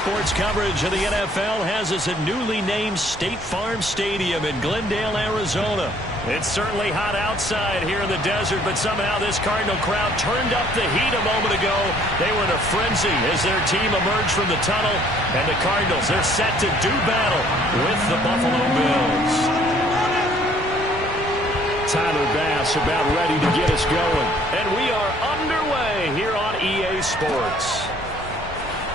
Sports coverage of the NFL has us at newly named State Farm Stadium in Glendale, Arizona. It's certainly hot outside here in the desert, but somehow this Cardinal crowd turned up the heat a moment ago. They were in a frenzy as their team emerged from the tunnel, and the Cardinals, they're set to do battle with the Buffalo Bills. Tyler Bass about ready to get us going, and we are underway here on EA Sports.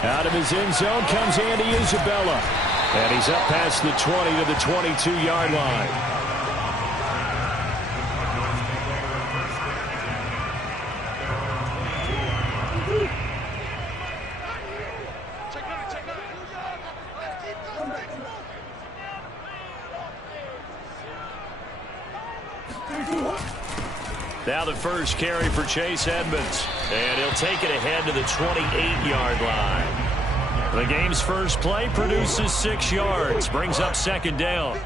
Out of his end zone comes Andy Isabella, and he's up past the 20 to the 22-yard line. Now the first carry for Chase Edmonds, and he'll take it ahead to the 28-yard line. The game's first play produces 6 yards, brings up second down.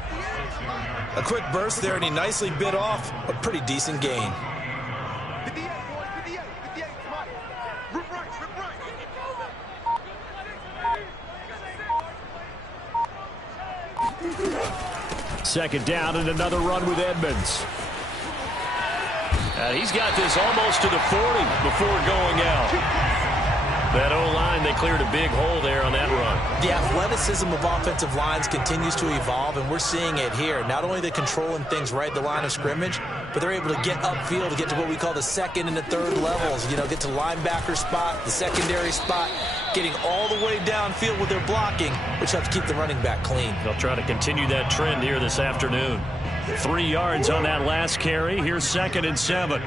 A quick burst there, and he nicely bit off a pretty decent gain. Second down and another run with Edmonds. He's got this almost to the 40 before going out. That O-line, they cleared a big hole there on that run. The athleticism of offensive lines continues to evolve, and we're seeing it here. Not only they're controlling things right at the line of scrimmage, but they're able to get upfield to get to what we call the second and the third levels. You know, get to linebacker spot, the secondary spot, getting all the way downfield with their blocking, which helps keep the running back clean. They'll try to continue that trend here this afternoon. 3 yards on that last carry. Here's 2nd and 7.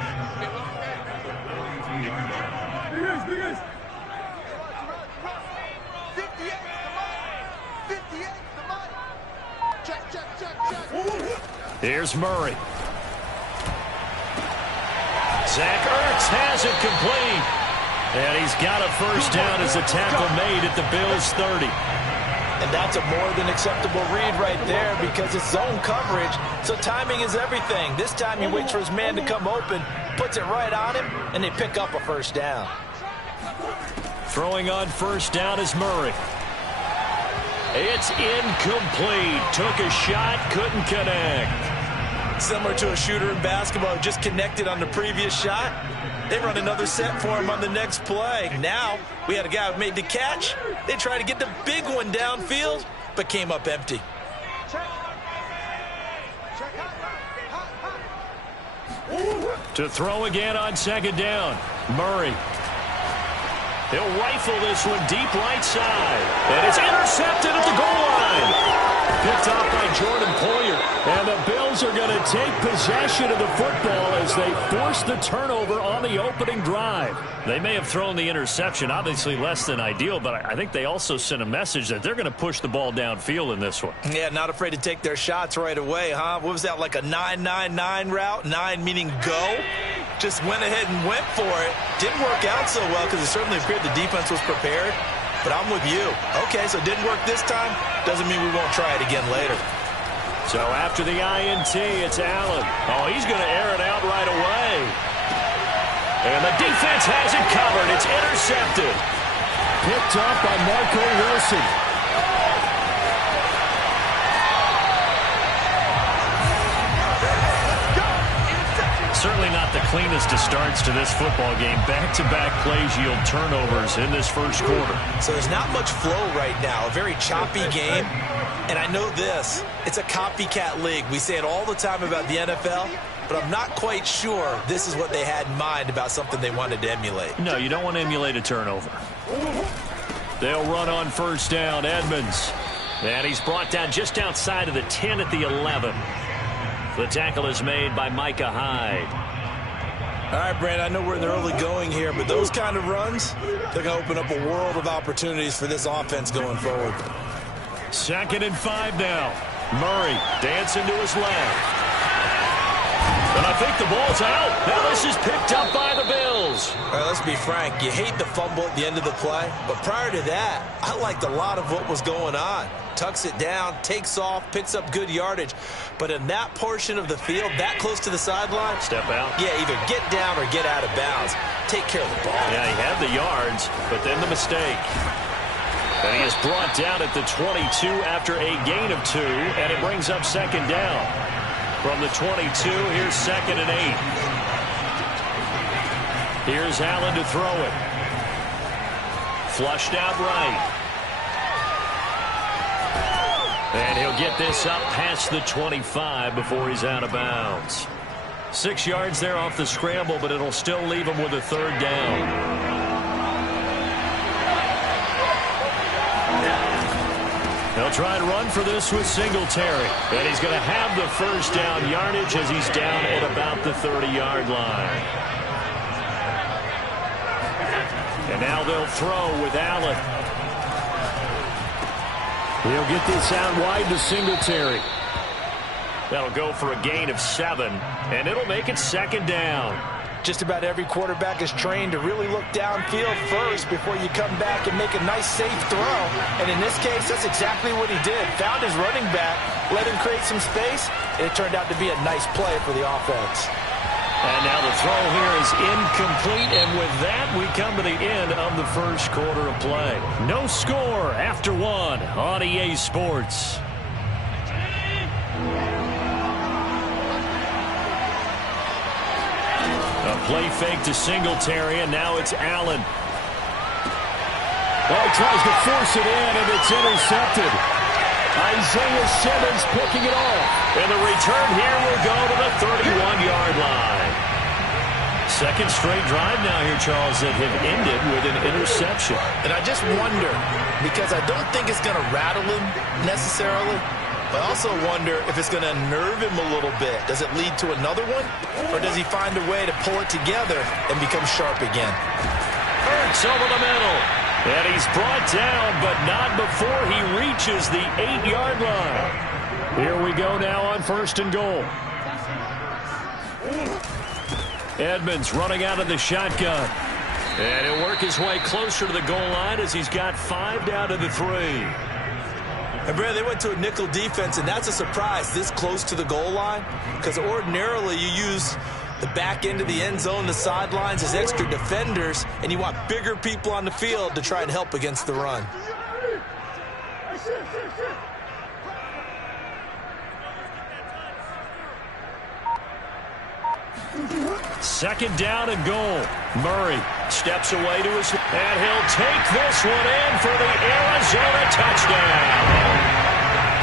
Here's Murray. Zach Ertz has it complete. And he's got a first down as the tackle made at the Bills' 30. And that's a more than acceptable read right there because it's zone coverage, so timing is everything. This time he waits for his man to come open, puts it right on him, and they pick up a first down. Throwing on first down is Murray. It's incomplete. Took a shot, couldn't connect. Similar to a shooter in basketball who just connected on the previous shot. They run another set for him on the next play. Now, we had a guy who made the catch. They tried to get the big one downfield, but came up empty. To throw again on second down, Murray. He'll rifle this one deep right side. And it's intercepted at the goal line. Picked off by Jordan Poyer. And the Bills are going to take possession of the football as they force the turnover on the opening drive. They may have thrown the interception, obviously less than ideal, but I think they also sent a message that they're going to push the ball downfield in this one. Yeah, not afraid to take their shots right away, huh? What was that, like a 9-9-9 route? 9 meaning go? Just went ahead and went for it. Didn't work out so well because it certainly appeared the defense was prepared. But I'm with you. Okay, so it didn't work this time. Doesn't mean we won't try it again later. So after the INT, it's Allen. Oh, he's going to air it out right away. And the defense has it covered. It's intercepted. Picked up by Marco Wilson. Certainly not the cleanest of starts to this football game. Back-to-back plays yield turnovers in this first quarter. So there's not much flow right now. A very choppy game. And I know this. It's a copycat league. We say it all the time about the NFL, but I'm not quite sure this is what they had in mind about something they wanted to emulate. No, you don't want to emulate a turnover. They'll run on first down. Edmonds. And he's brought down just outside of the 10 at the 11. The tackle is made by Micah Hyde. All right, Brandon, I know we're in the early going here, but those kind of runs, they're going to open up a world of opportunities for this offense going forward. 2nd and 5 now. Murray dancing to his left. And I think the ball's out. Now this is picked up by the Bills. All right, let's be frank. You hate the fumble at the end of the play, but prior to that, I liked a lot of what was going on. Tucks it down, takes off, picks up good yardage. But in that portion of the field, that close to the sideline, step out. Yeah, either get down or get out of bounds. Take care of the ball. Yeah, he had the yards, but then the mistake. And he is brought down at the 22 after a gain of 2, and it brings up second down. From the 22, here's 2nd and 8. Here's Allen to throw it. Flushed out right. And he'll get this up past the 25 before he's out of bounds. 6 yards there off the scramble, but it'll still leave him with a 3rd down. They'll try and run for this with Singletary. And he's going to have the 1st down yardage as he's down at about the 30-yard line. And now they'll throw with Allen. He'll get this out wide to Singletary. That'll go for a gain of 7, and it'll make it 2nd down. Just about every quarterback is trained to really look downfield first before you come back and make a nice, safe throw. And in this case, that's exactly what he did. Found his running back, let him create some space, and it turned out to be a nice play for the offense. And now the throw here is incomplete, and with that, we come to the end of the first quarter of play. No score after 1 on EA Sports. A play fake to Singletary, and now it's Allen. Oh, he tries to force it in, and it's intercepted. Isaiah Simmons picking it off. And the return here will go to the 31-yard line. 2nd straight drive now here, Charles, that have ended with an interception. And I just wonder, because I don't think it's going to rattle him necessarily, but I also wonder if it's going to unnerve him a little bit. Does it lead to another one? Or does he find a way to pull it together and become sharp again? Hurts over the middle. And he's brought down, but not before he reaches the 8-yard line. Here we go now on 1st and goal. Edmonds running out of the shotgun. And he'll work his way closer to the goal line as he's got 5 down to the 3. And Brad, they went to a nickel defense, and that's a surprise this close to the goal line, because ordinarily you use the back end of the end zone, the sidelines as extra defenders, and you want bigger people on the field to try and help against the run. Second down and goal. Murray steps away to his, and he'll take this one in for the Arizona touchdown.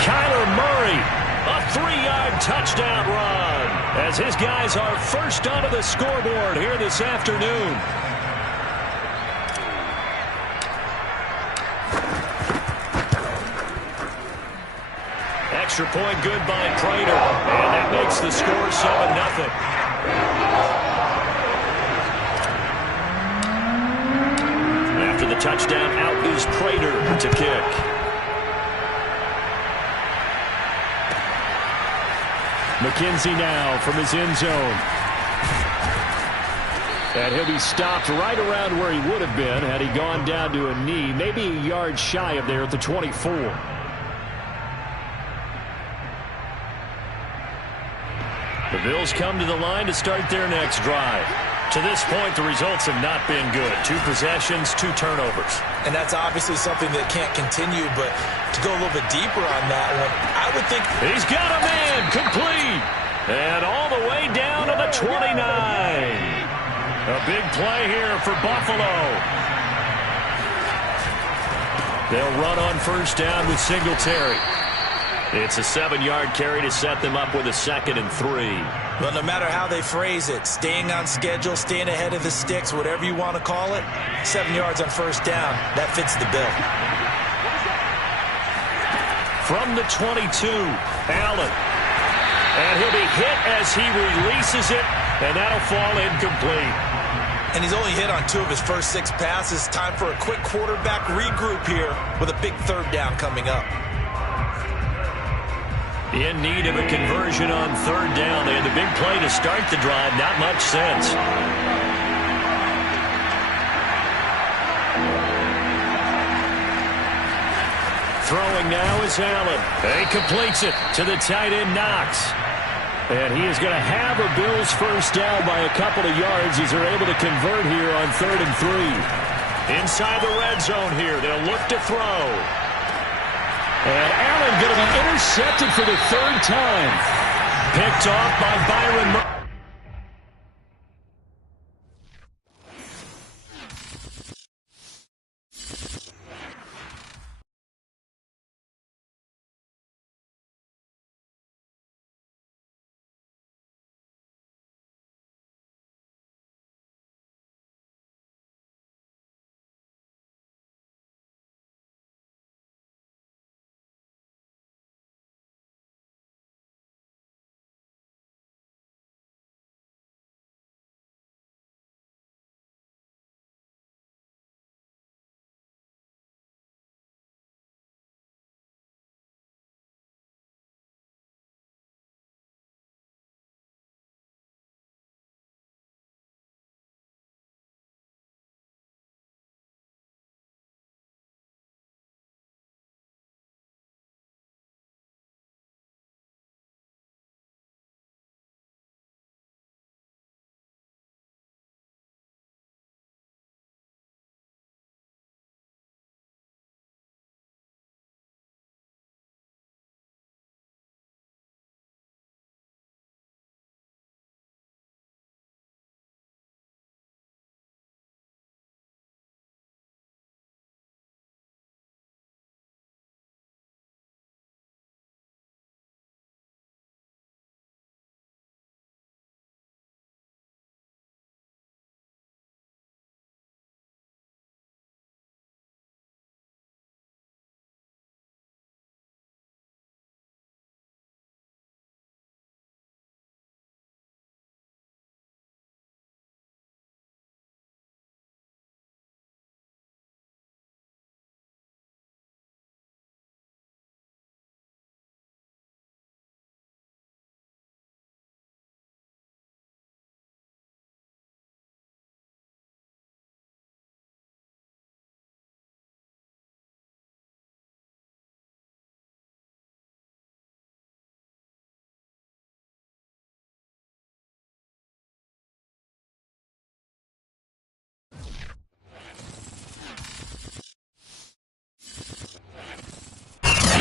Kyler Murray, a 3-yard touchdown run, as his guys are first onto the scoreboard here this afternoon. Extra point good by Prater, and that makes the score 7-0. After the touchdown, out is Prater to kick. McKenzie now from his end zone. And he'll be stopped right around where he would have been had he gone down to a knee, maybe a yard shy of there at the 24. The Bills come to the line to start their next drive. To this point, the results have not been good. 2 possessions, 2 turnovers. And that's obviously something that can't continue, but to go a little bit deeper on that one, I would think... He's got a man, complete, and all the way down to the 29. A big play here for Buffalo. They'll run on 1st down with Singletary. It's a 7-yard carry to set them up with a 2nd and 3. Well, no matter how they phrase it, staying on schedule, staying ahead of the sticks, whatever you want to call it, 7 yards on 1st down, that fits the bill. From the 22, Allen. And he'll be hit as he releases it, and that'll fall incomplete. And he's only hit on 2 of his first 6 passes. Time for a quick quarterback regroup here with a big 3rd down coming up. In need of a conversion on 3rd down. They had the big play to start the drive. Not much sense. Throwing now is Allen. He completes it to the tight end, Knox. And he is going to have a Bills 1st down by a couple of yards as they're able to convert here on 3rd and 3. Inside the red zone here. They'll look to throw. And Allen going to be intercepted for the third time. Picked off by Byron Murray.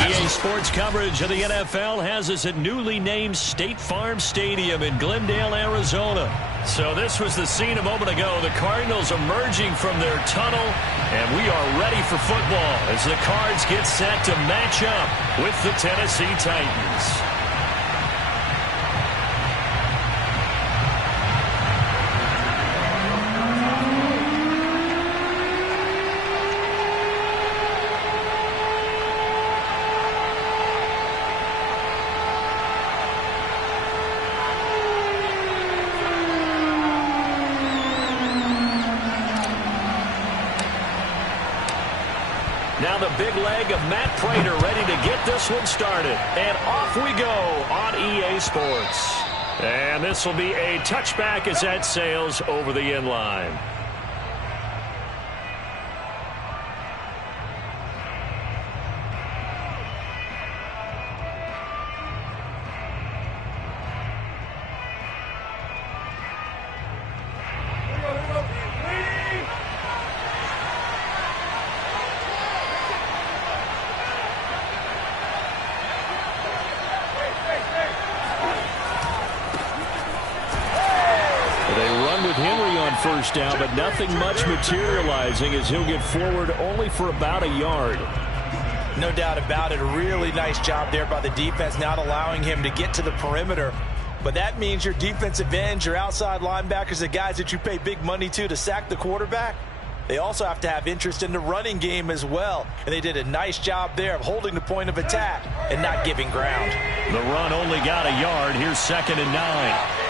EA Sports coverage of the NFL has us at newly named State Farm Stadium in Glendale, Arizona. So this was the scene a moment ago. The Cardinals emerging from their tunnel, and we are ready for football as the Cards get set to match up with the Tennessee Titans. Now the big leg of Matt Pratt ready to get this one started. And off we go on EA Sports. And this will be a touchback as that sails over the end line. First down, but nothing much materializing as he'll get forward only for about a yard. No doubt about it. A really nice job there by the defense, not allowing him to get to the perimeter. But that means your defensive ends, your outside linebackers, the guys that you pay big money to sack the quarterback, they also have to have interest in the running game as well. And they did a nice job there of holding the point of attack and not giving ground. The run only got a yard. Here's 2nd and 9.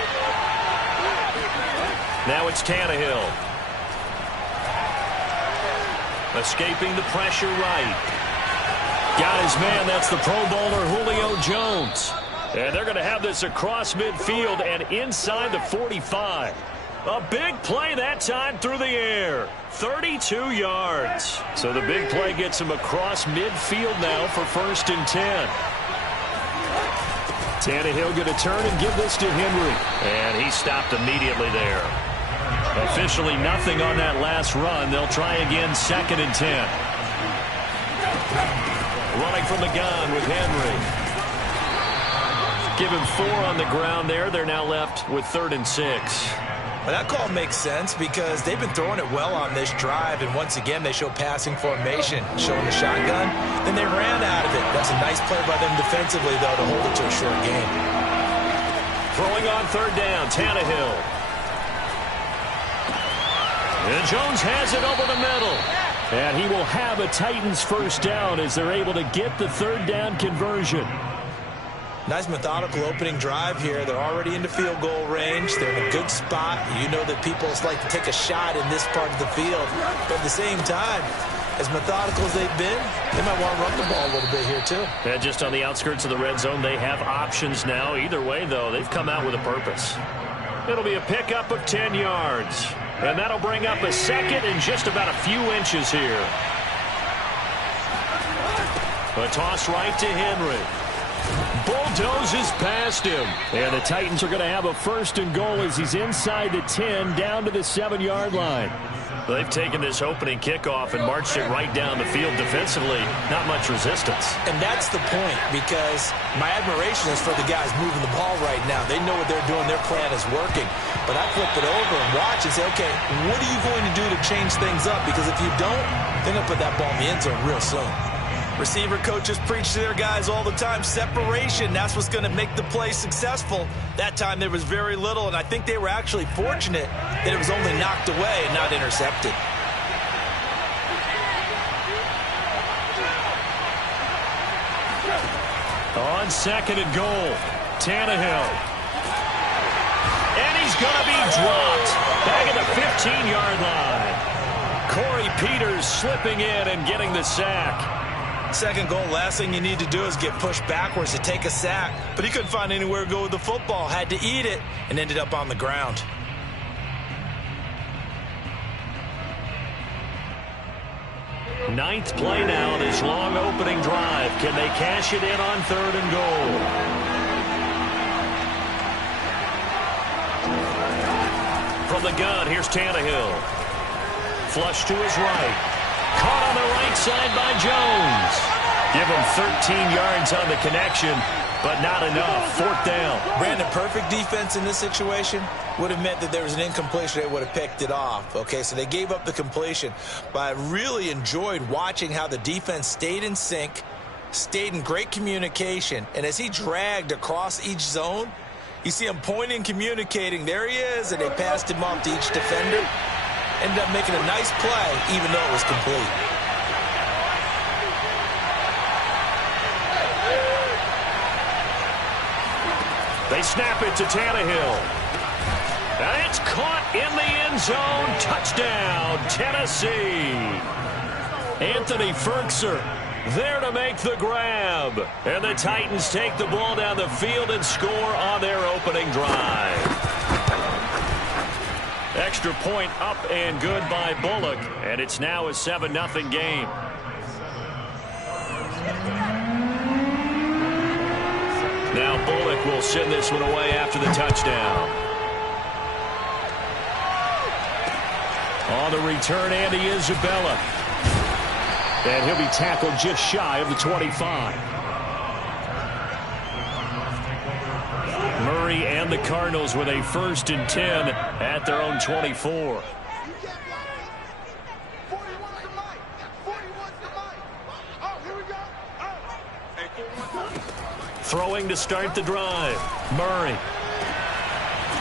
Now it's Tannehill. Escaping the pressure right. Got his man. That's the Pro Bowler Julio Jones. And they're going to have this across midfield and inside the 45. A big play that time through the air. 32 yards. So the big play gets him across midfield now for 1st and 10. Tannehill going to turn and give this to Henry. And he stopped immediately there. Officially nothing on that last run. They'll try again, 2nd and 10. Running from the gun with Henry. Give him 4 on the ground there. They're now left with 3rd and 6. Well, that call makes sense because they've been throwing it well on this drive, and once again they show passing formation, showing the shotgun. Then they ran out of it. That's a nice play by them defensively, though, to hold it to a short game. Throwing on 3rd down, Tannehill. And Jones has it over the middle. And he will have a Titans 1st down as they're able to get the 3rd down conversion. Nice methodical opening drive here. They're already into field goal range. They're in a good spot. You know that people like to take a shot in this part of the field. But at the same time, as methodical as they've been, they might want to run the ball a little bit here too. Yeah, just on the outskirts of the red zone, they have options now. Either way, though, they've come out with a purpose. It'll be a pickup of 10 yards. And that'll bring up a 2nd and just about a few inches here. A toss right to Henry. Bulldozes past him. And the Titans are going to have a 1st and goal as he's inside the 10 down to the 7-yard line. They've taken this opening kickoff and marched it right down the field defensively. Not much resistance. And that's the point, because my admiration is for the guys moving the ball right now. They know what they're doing. Their plan is working. But I flip it over and watch and say, okay, what are you going to do to change things up? Because if you don't, they're going to put that ball in the end zone real soon. Receiver coaches preach to their guys all the time. Separation, that's what's going to make the play successful. That time there was very little, and I think they were actually fortunate that it was only knocked away and not intercepted. On 2nd and goal, Tannehill. And he's going to be dropped back at the 15-yard line. Corey Peters slipping in and getting the sack. 2nd goal, last thing you need to do is get pushed backwards to take a sack. But he couldn't find anywhere to go with the football. Had to eat it and ended up on the ground. Ninth play now, this long opening drive. Can they cash it in on 3rd and goal? From the gun, here's Tannehill. Flush to his right. Caught on the right side by Jones. Give him 13 yards on the connection, but not enough. 4th down. Brandon, perfect defense in this situation would have meant that there was an incompletion. They would have picked it off. Okay, so they gave up the completion. But I really enjoyed watching how the defense stayed in sync, stayed in great communication, and as he dragged across each zone, you see him pointing, communicating. There he is, and they passed him off to each defender. Ended up making a nice play, even though it was complete. They snap it to Tannehill. And it's caught in the end zone. Touchdown, Tennessee. Anthony Ferkser there to make the grab. And the Titans take the ball down the field and score on their opening drive. Extra point up and good by Bullock, and it's now a 7-0 game. Now Bullock will send this one away after the touchdown. On the return, Andy Isabella. And he'll be tackled just shy of the 25. Murray and the Cardinals with a 1st and 10 at their own 24. Throwing to start the drive. Murray.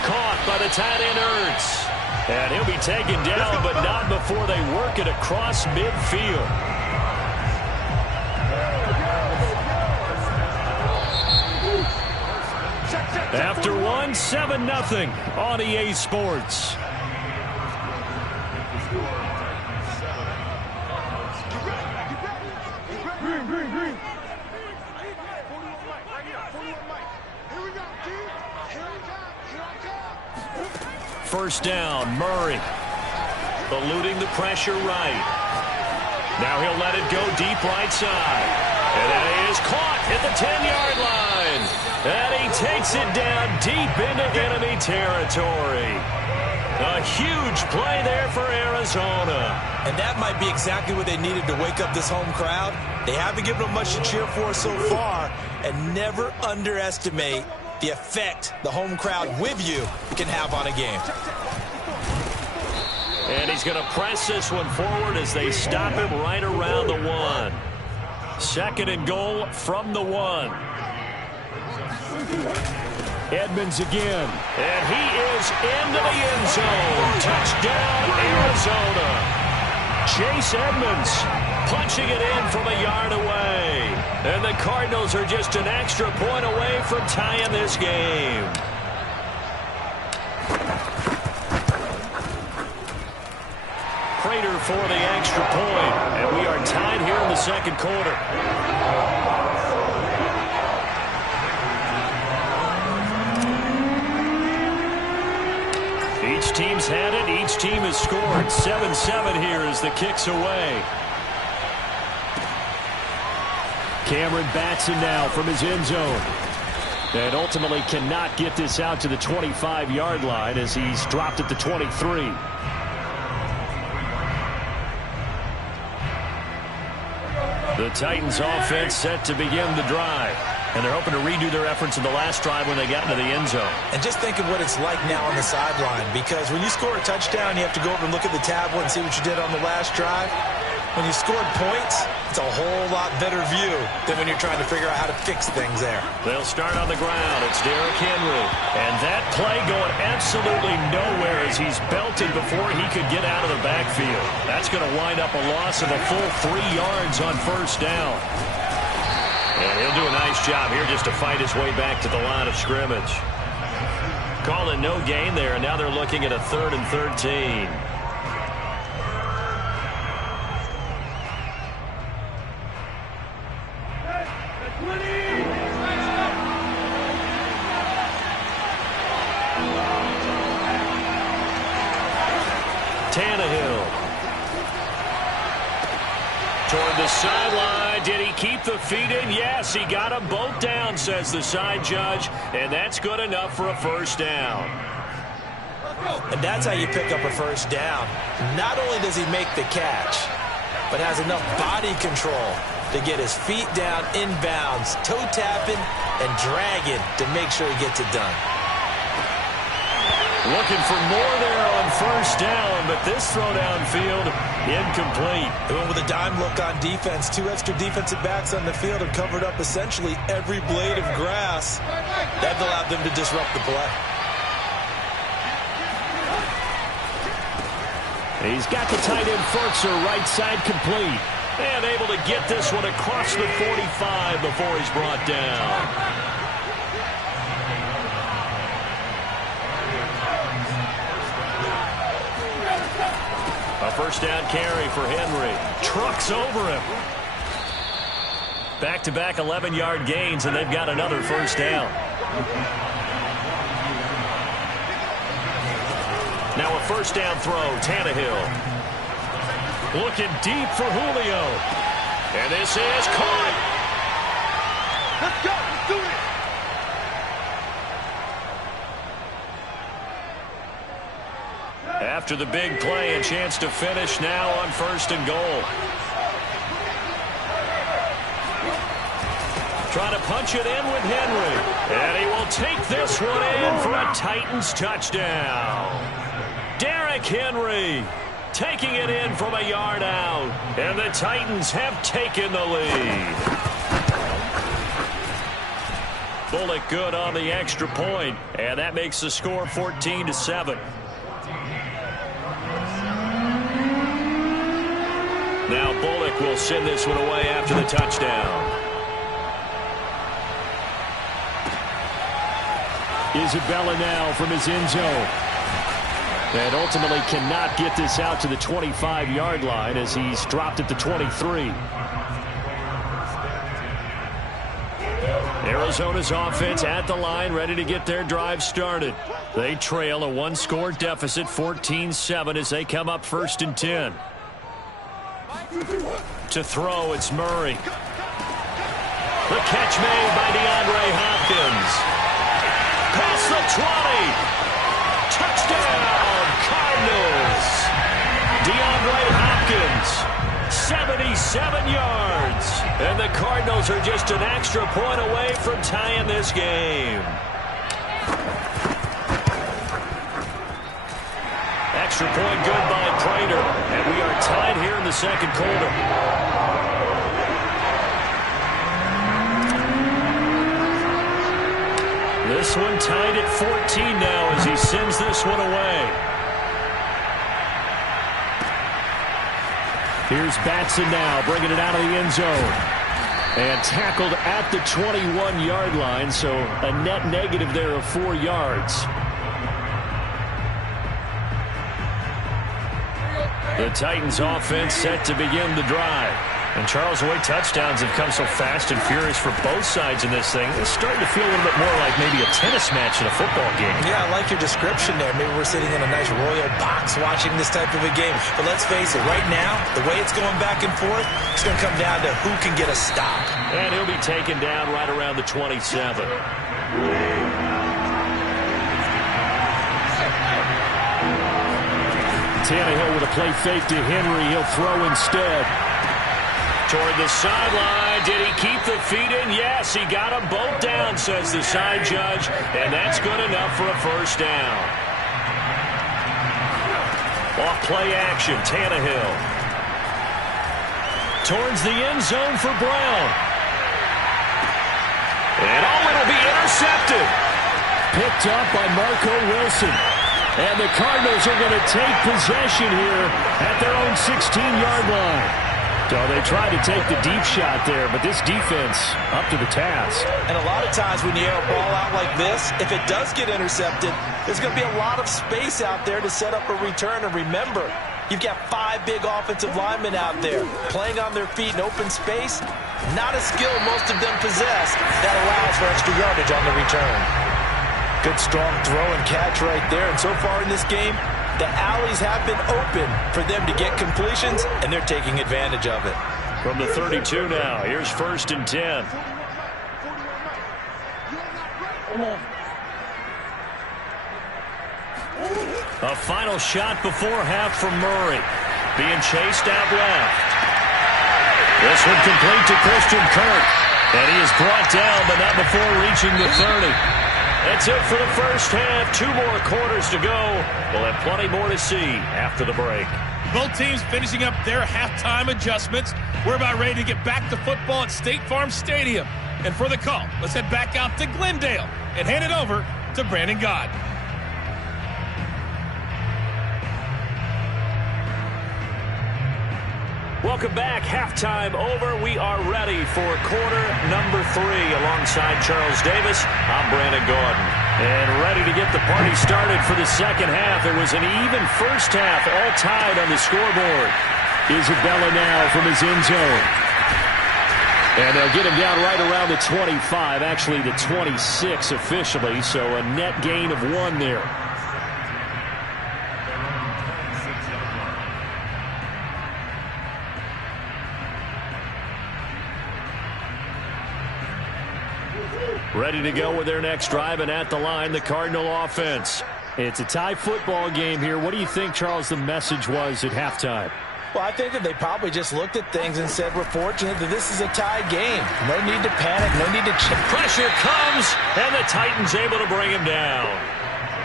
Caught by the tight end Ertz. And he'll be taken down, but not before they work it across midfield. After one, 7-0 on EA Sports. First down, Murray. Eluding the pressure right. Now he'll let it go deep right side. And that is caught at the 10-yard line. And he takes Takes it down deep into enemy territory. A huge play there for Arizona. And that might be exactly what they needed to wake up this home crowd. They haven't given them much to cheer for so far. And never underestimate the effect the home crowd with you can have on a game. And he's going to press this one forward as they stop him right around the 1. 2nd and goal from the 1. Edmonds again. And he is into the end zone. Touchdown, Arizona. Chase Edmonds punching it in from a yard away. And the Cardinals are just an extra point away from tying this game. Prater for the extra point. And we are tied here in the 2nd quarter. Each team's had it. Each team has scored. 7-7 here as the kick's away. Cameron Batson now from his end zone. And ultimately cannot get this out to the 25-yard line as he's dropped at the 23. The Titans offense set to begin the drive. And they're hoping to redo their efforts in the last drive when they got into the end zone. And just think of what it's like now on the sideline, because when you score a touchdown, you have to go over and look at the tablet and see what you did on the last drive. When you scored points, it's a whole lot better view than when you're trying to figure out how to fix things there. They'll start on the ground. It's Derrick Henry. And that play going absolutely nowhere as he's belted before he could get out of the backfield. That's going to wind up a loss of a full 3 yards on 1st down. And he'll do a nice job here just to fight his way back to the line of scrimmage. Calling no gain there, and now they're looking at a 3rd and 13. Tannehill. Toward the sideline. Did he keep the feet in? Yes, he got them both down, says the side judge. And that's good enough for a 1st down. And that's how you pick up a 1st down. Not only does he make the catch, but has enough body control to get his feet down inbounds, toe tapping and dragging to make sure he gets it done. Looking for more there on 1st down, but this throw downfield incomplete. They went with a dime look on defense. 2 extra defensive backs on the field and covered up essentially every blade of grass. That allowed them to disrupt the play. He's got the tight end Furtzer right side complete. And able to get this one across the 45 before he's brought down. A 1st down carry for Henry. Trucks over him. Back-to-back 11-yard gains, and they've got another 1st down. Now a 1st down throw, Tannehill. Looking deep for Julio. And this is caught. Let's go. Let's do it. After the big play, a chance to finish now on 1st and goal. Trying to punch it in with Henry. And he will take this one in for a Titans touchdown. Derrick Henry taking it in from a yard out. And the Titans have taken the lead. Bullock good on the extra point. And that makes the score 14-7. Now Bullock will send this one away after the touchdown. Isabella now from his end zone. And ultimately cannot get this out to the 25-yard line as he's dropped at the 23. Arizona's offense at the line, ready to get their drive started. They trail a 1-score deficit, 14-7, as they come up 1st and 10. To throw, it's Murray. The catch made by DeAndre Hopkins. past the 20. Touchdown, Cardinals. DeAndre Hopkins, 77 yards. And the Cardinals are just an extra point away from tying this game. Extra point good by Prater. And we are tied here in the second quarter. This one tied at 14 now as he sends this one away. Here's Batson now, bringing it out of the end zone. And tackled at the 21-yard line, so a net negative there of 4 yards. The Titans offense set to begin the drive. And Charles, the way touchdowns have come so fast and furious for both sides in this thing, it's starting to feel a little bit more like maybe a tennis match in a football game. Yeah, I like your description there. Maybe we're sitting in a nice royal box watching this type of a game. But let's face it, right now, the way it's going back and forth, it's going to come down to who can get a stop. And he'll be taken down right around the 27. Tannehill with a play fake to Henry. He'll throw instead. Toward the sideline. Did he keep the feet in? Yes, he got them both down, says the side judge. And that's good enough for a first down. Off play action, Tannehill. Towards the end zone for Brown. And it'll be intercepted. Picked up by Marco Wilson. And the Cardinals are going to take possession here at their own 16-yard line. So they tried to take the deep shot there, but this defense up to the task. And a lot of times when you air a ball out like this, if it does get intercepted, there's going to be a lot of space out there to set up a return. And remember, you've got 5 big offensive linemen out there playing on their feet in open space. Not a skill most of them possess that allows for extra yardage on the return. Good strong throw and catch right there. And so far in this game, the alleys have been open for them to get completions, and they're taking advantage of it. From the 32 now, here's 1st and 10. A final shot before half from Murray. Being chased out left. This one complete to Christian Kirk. And he is brought down, but not before reaching the 30. That's it for the first half. 2 more quarters to go. We'll have plenty more to see after the break. Both teams finishing up their halftime adjustments. We're about ready to get back to football at State Farm Stadium. And for the call, let's head back out to Glendale and hand it over to Brandon God. Welcome back. Halftime over. We are ready for quarter number 3 alongside Charles Davis. I'm Brandon Gordon. And ready to get the party started for the second half. It was an even first half, all tied on the scoreboard. Isabella now from his end zone. And they'll get him down right around the 25, actually the 26 officially, so a net gain of 1 there. Ready to go with their next drive, and at the line, the Cardinal offense. It's a tie football game here. What do you think, Charles, the message was at halftime? Well, I think that they probably just looked at things and said, we're fortunate that this is a tie game. No need to panic, no need to check. Pressure comes, and the Titans able to bring him down.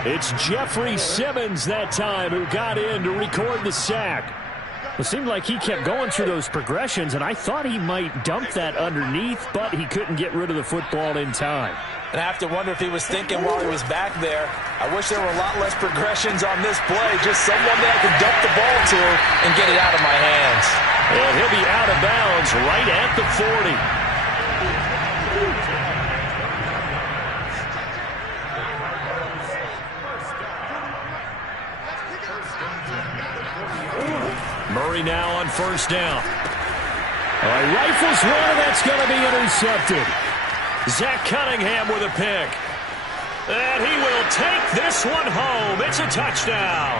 It's Jeffrey Simmons that time who got in to record the sack. It seemed like he kept going through those progressions, and I thought he might dump that underneath, but he couldn't get rid of the football in time. And I have to wonder if he was thinking while he was back there, I wish there were a lot less progressions on this play, just someone that I could dump the ball to and get it out of my hands. And he'll be out of bounds right at the 40. Murray now on first down. Rifles one, and that's going to be intercepted. Zach Cunningham with a pick. And he will take this one home. It's a touchdown.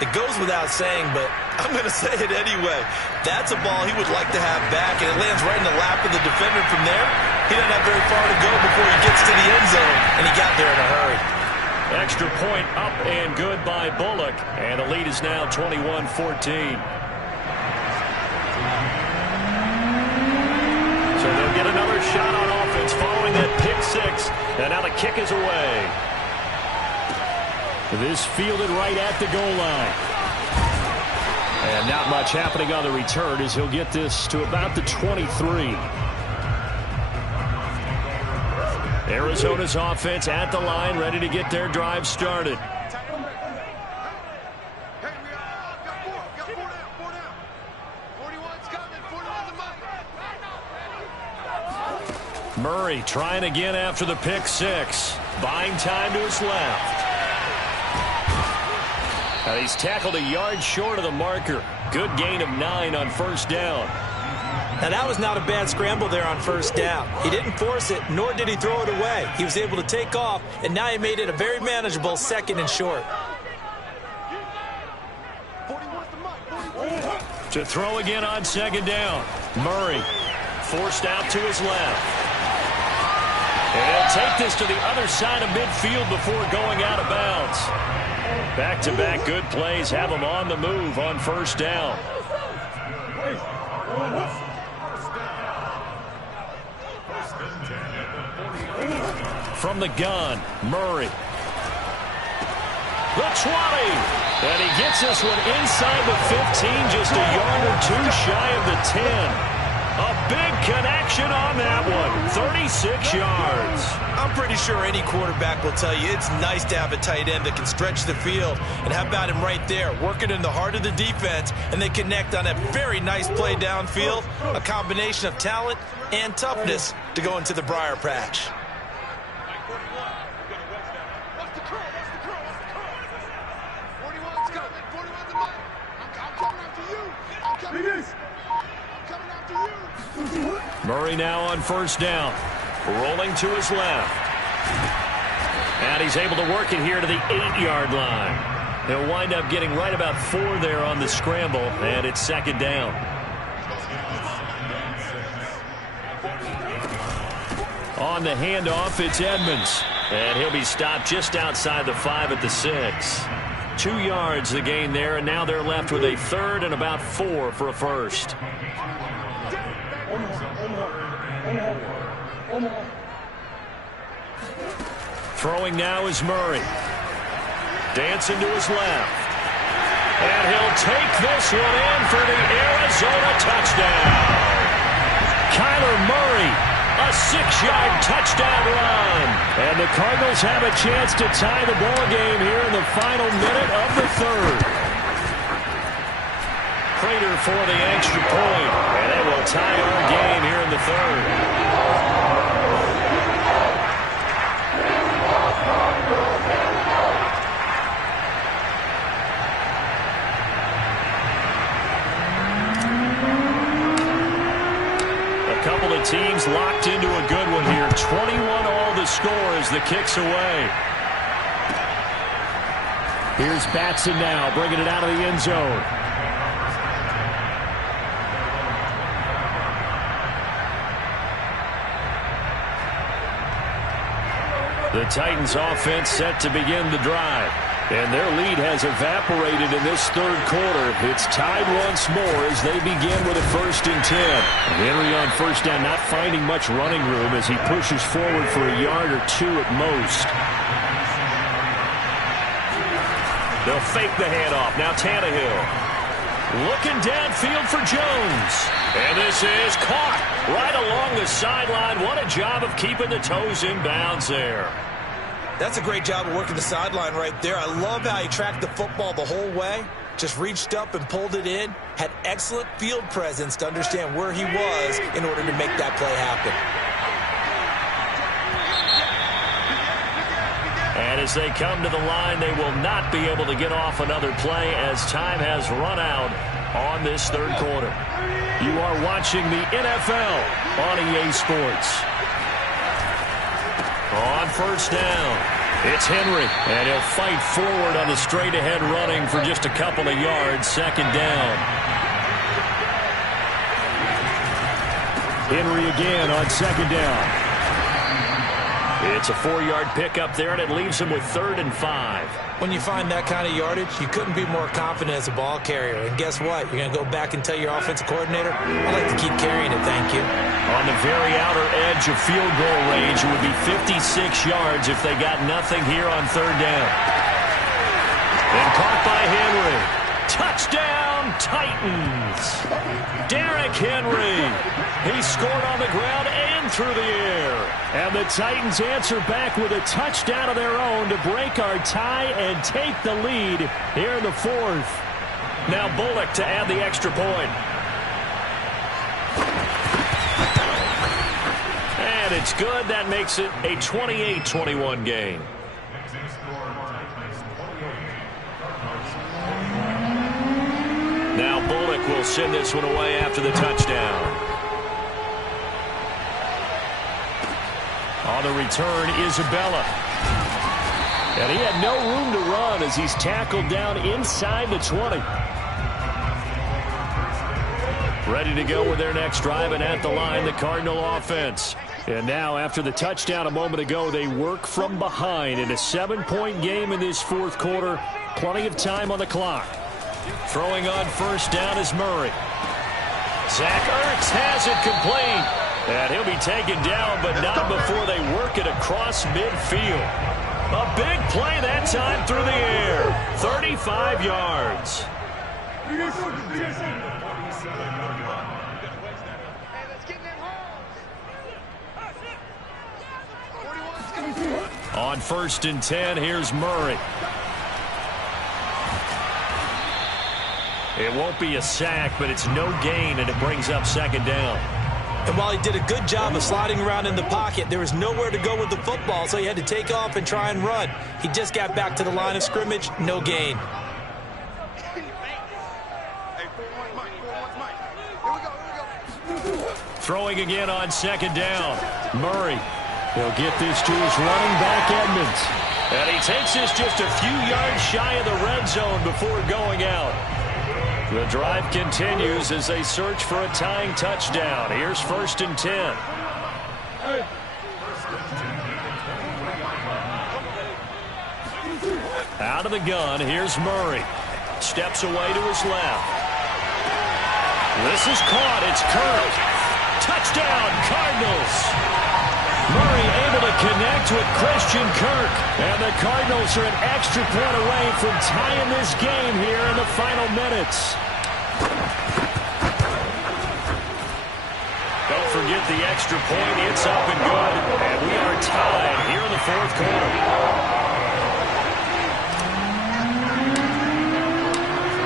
It goes without saying, but I'm going to say it anyway. That's a ball he would like to have back, and it lands right in the lap of the defender from there. He doesn't have very far to go before he gets gets to the end zone, and he got there in a hurry. Extra point up and good by Bullock. And the lead is now 21-14. So they'll get another shot on offense following that pick six. And now the kick is away. This fielded right at the goal line. And not much happening on the return as he'll get this to about the 23. Arizona's offense at the line, ready to get their drive started. Murray trying again after the pick six. Buying time to his left. He's tackled a yard short of the marker. Good gain of 9 on first down. Now, that was not a bad scramble there on first down. He didn't force it, nor did he throw it away. He was able to take off, and now he made it a very manageable 2nd and short. To throw again on 2nd down. Murray forced out to his left. And he'll take this to the other side of midfield before going out of bounds. Back-to-back good plays have him on the move on first down. From the gun, Murray. The 20. And he gets this one inside the 15, just a yard or two shy of the 10. A big connection on that one. 36 yards. I'm pretty sure any quarterback will tell you it's nice to have a tight end that can stretch the field. And how about him right there, working in the heart of the defense, and they connect on a very nice play downfield. A combination of talent and toughness to go into the briar patch. Murray now on first down. Rolling to his left. And he's able to work it here to the 8-yard line. He'll wind up getting right about 4 there on the scramble, and it's 2nd down. On the handoff, it's Edmonds. And he'll be stopped just outside the 5 at the 6. 2 yards the gain there, and now they're left with a 3rd and about 4 for a first. Throwing now is Murray. Dancing to his left. And he'll take this one in for the Arizona touchdown. Kyler Murray, a 6-yard touchdown run. And the Cardinals have a chance to tie the ball game here in the final minute of the 3rd. Prater for the extra point, and it will tie our game here in the 3rd. A couple of teams locked into a good one here. 21 all the score as the kick's away. Here's Batson now, bringing it out of the end zone. The Titans offense set to begin the drive. And their lead has evaporated in this 3rd quarter. It's tied once more as they begin with a 1st and 10. Henry on first down, not finding much running room as he pushes forward for a yard or 2 at most. They'll fake the handoff. Now Tannehill. Looking downfield for Jones. And this is caught right along the sideline. What a job of keeping the toes in bounds there. That's a great job of working the sideline right there. I love how he tracked the football the whole way. Just reached up and pulled it in. Had excellent field presence to understand where he was in order to make that play happen. And as they come to the line, they will not be able to get off another play as time has run out on this 3rd quarter. You are watching the NFL on EA Sports. On first down, it's Henry, and he'll fight forward on the straight-ahead running for just a couple of yards. 2nd down. Henry again on 2nd down. It's a 4-yard pickup there, and it leaves him with 3rd and 5. When you find that kind of yardage, you couldn't be more confident as a ball carrier. And guess what? You're going to go back and tell your offensive coordinator, I'd like to keep carrying it, thank you. On the very outer edge of field goal range, it would be 56 yards if they got nothing here on 3rd down. And caught by Henry. Touchdown, Titans. Derrick Henry. He scored on the ground and through the air. And the Titans answer back with a touchdown of their own to break our tie and take the lead here in the 4th. Now Bullock to add the extra point. And it's good. That makes it a 28-21 game. Now Bullock will send this one away after the touchdown. On the return, Isabella. And he had no room to run as he's tackled down inside the 20. Ready to go with their next drive, and at the line, the Cardinal offense. And now, after the touchdown a moment ago, they work from behind in a 7-point game in this 4th quarter. Plenty of time on the clock. Throwing on 1st down is Murray. Zach Ertz has it complete. And he'll be taken down, but not before they work it across midfield. A big play that time through the air. 35 yards. On 1st and 10, here's Murray. It won't be a sack, but it's no gain, and it brings up 2nd down. And while he did a good job of sliding around in the pocket, there was nowhere to go with the football, so he had to take off and try and run. He just got back to the line of scrimmage, no gain. Throwing again on 2nd down. Murray. He'll get this to his running back, Edmonds. And he takes this just a few yards shy of the red zone before going out. The drive continues as they search for a tying touchdown. Here's 1st and 10. Out of the gun, here's Murray. Steps away to his left. This is caught. It's Kirk. Touchdown, Cardinals. Murray able to connect with Christian Kirk. And the Cardinals are an extra point away from tying this game here in the final minutes. Don't forget the extra point. It's up and good. And we are tied here in the 4th quarter.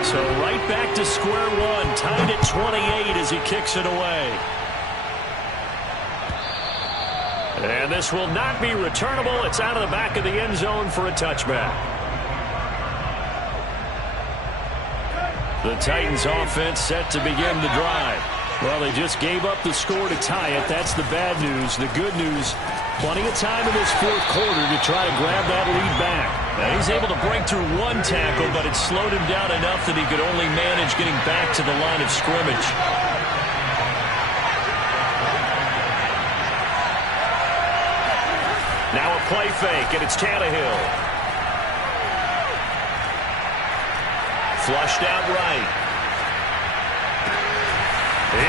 So right back to square one. Tied at 28 as he kicks it away. And this will not be returnable. It's out of the back of the end zone for a touchback. The Titans offense set to begin the drive. Well, they just gave up the score to tie it. That's the bad news. The good news, plenty of time in this 4th quarter to try to grab that lead back. Now, he's able to break through one tackle, but it slowed him down enough that he could only manage getting back to the line of scrimmage. Now a play fake, and it's Tannehill. Flushed out right.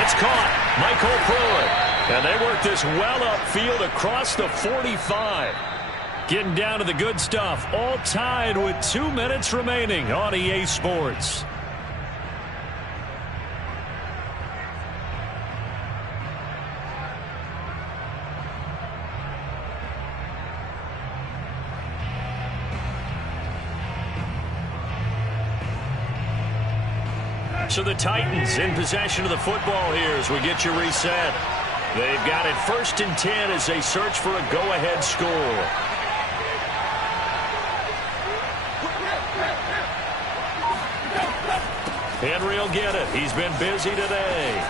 It's caught. Michael Pruitt. And they work this well upfield across the 45. Getting down to the good stuff. All tied with 2 minutes remaining on EA Sports. So the Titans in possession of the football here as we get you reset. They've got it 1st and 10 as they search for a go-ahead score. Henry will get it. He's been busy today.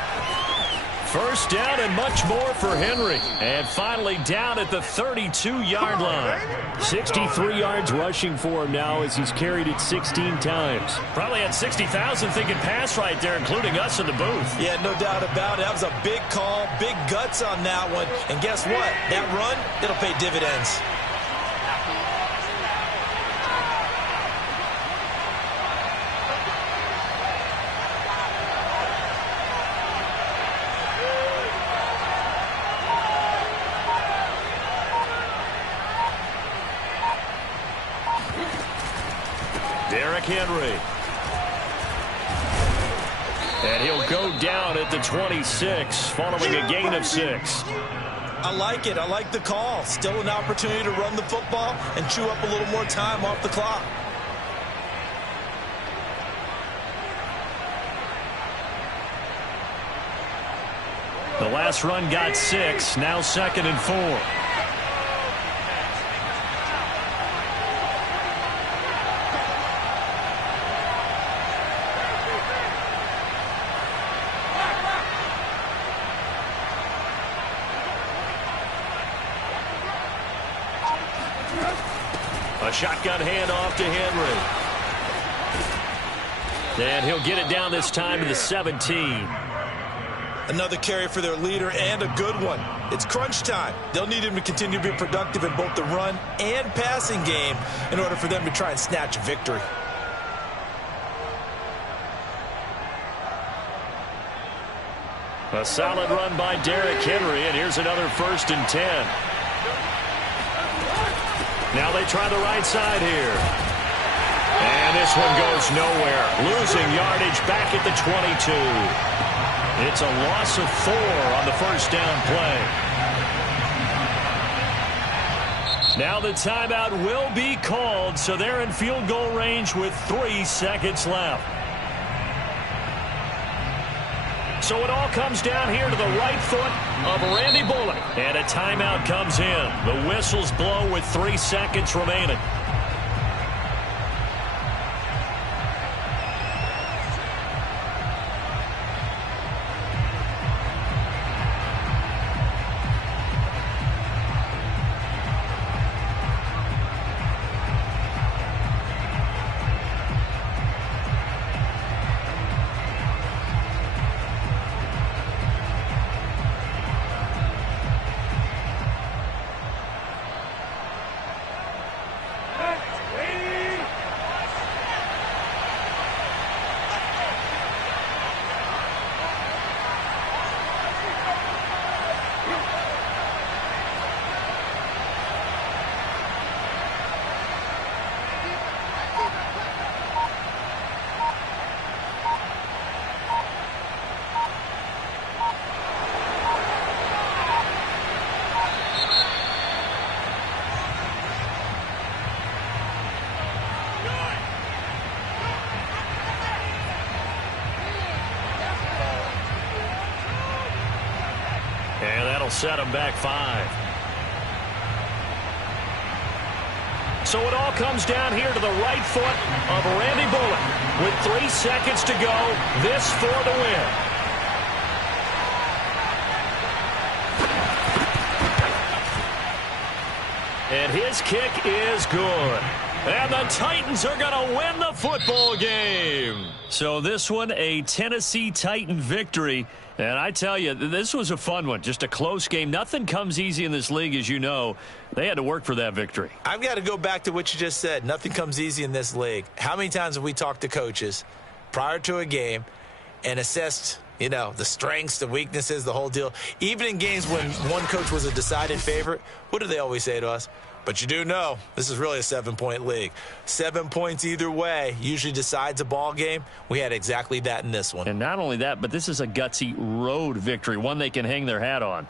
First down and much more for Henry. And finally down at the 32-yard line. 63 yards rushing for him now as he's carried it 16 times. Probably had 60,000 thinking pass right there, including us in the booth. Yeah, no doubt about it. That was a big call, big guts on that one. And guess what? That run, it'll pay dividends. Henry. And he'll go down at the 26 following a gain of 6. I like it. I like the call. Still an opportunity to run the football and chew up a little more time off the clock. The last run got 6. Now 2nd and 4. Shotgun handoff to Henry. And he'll get it down this time to the 17. Another carry for their leader and a good one. It's crunch time. They'll need him to continue to be productive in both the run and passing game in order for them to try and snatch a victory. A solid run by Derrick Henry, and here's another 1st and 10. Now they try the right side here. And this one goes nowhere. Losing yardage back at the 22. It's a loss of 4 on the first down play. Now the timeout will be called, so they're in field goal range with 3 seconds left. So it all comes down here to the right foot of Randy Bullock. And a timeout comes in. The whistles blow with 3 seconds remaining. Set him back 5. So it all comes down here to the right foot of Randy Bullock. With 3 seconds to go, this for the win. And his kick is good. And the Titans are going to win the football game. So this one, a Tennessee Titan victory. And I tell you, this was a fun one. Just a close game. Nothing comes easy in this league, as you know. They had to work for that victory. I've got to go back to what you just said. Nothing comes easy in this league. How many times have we talked to coaches prior to a game and assessed, you know, the strengths, the weaknesses, the whole deal? Even in games when one coach was a decided favorite, what do they always say to us? But you do know this is really a 7-point league. 7 points either way usually decides a ball game. We had exactly that in this one. And not only that, but this is a gutsy road victory, one they can hang their hat on.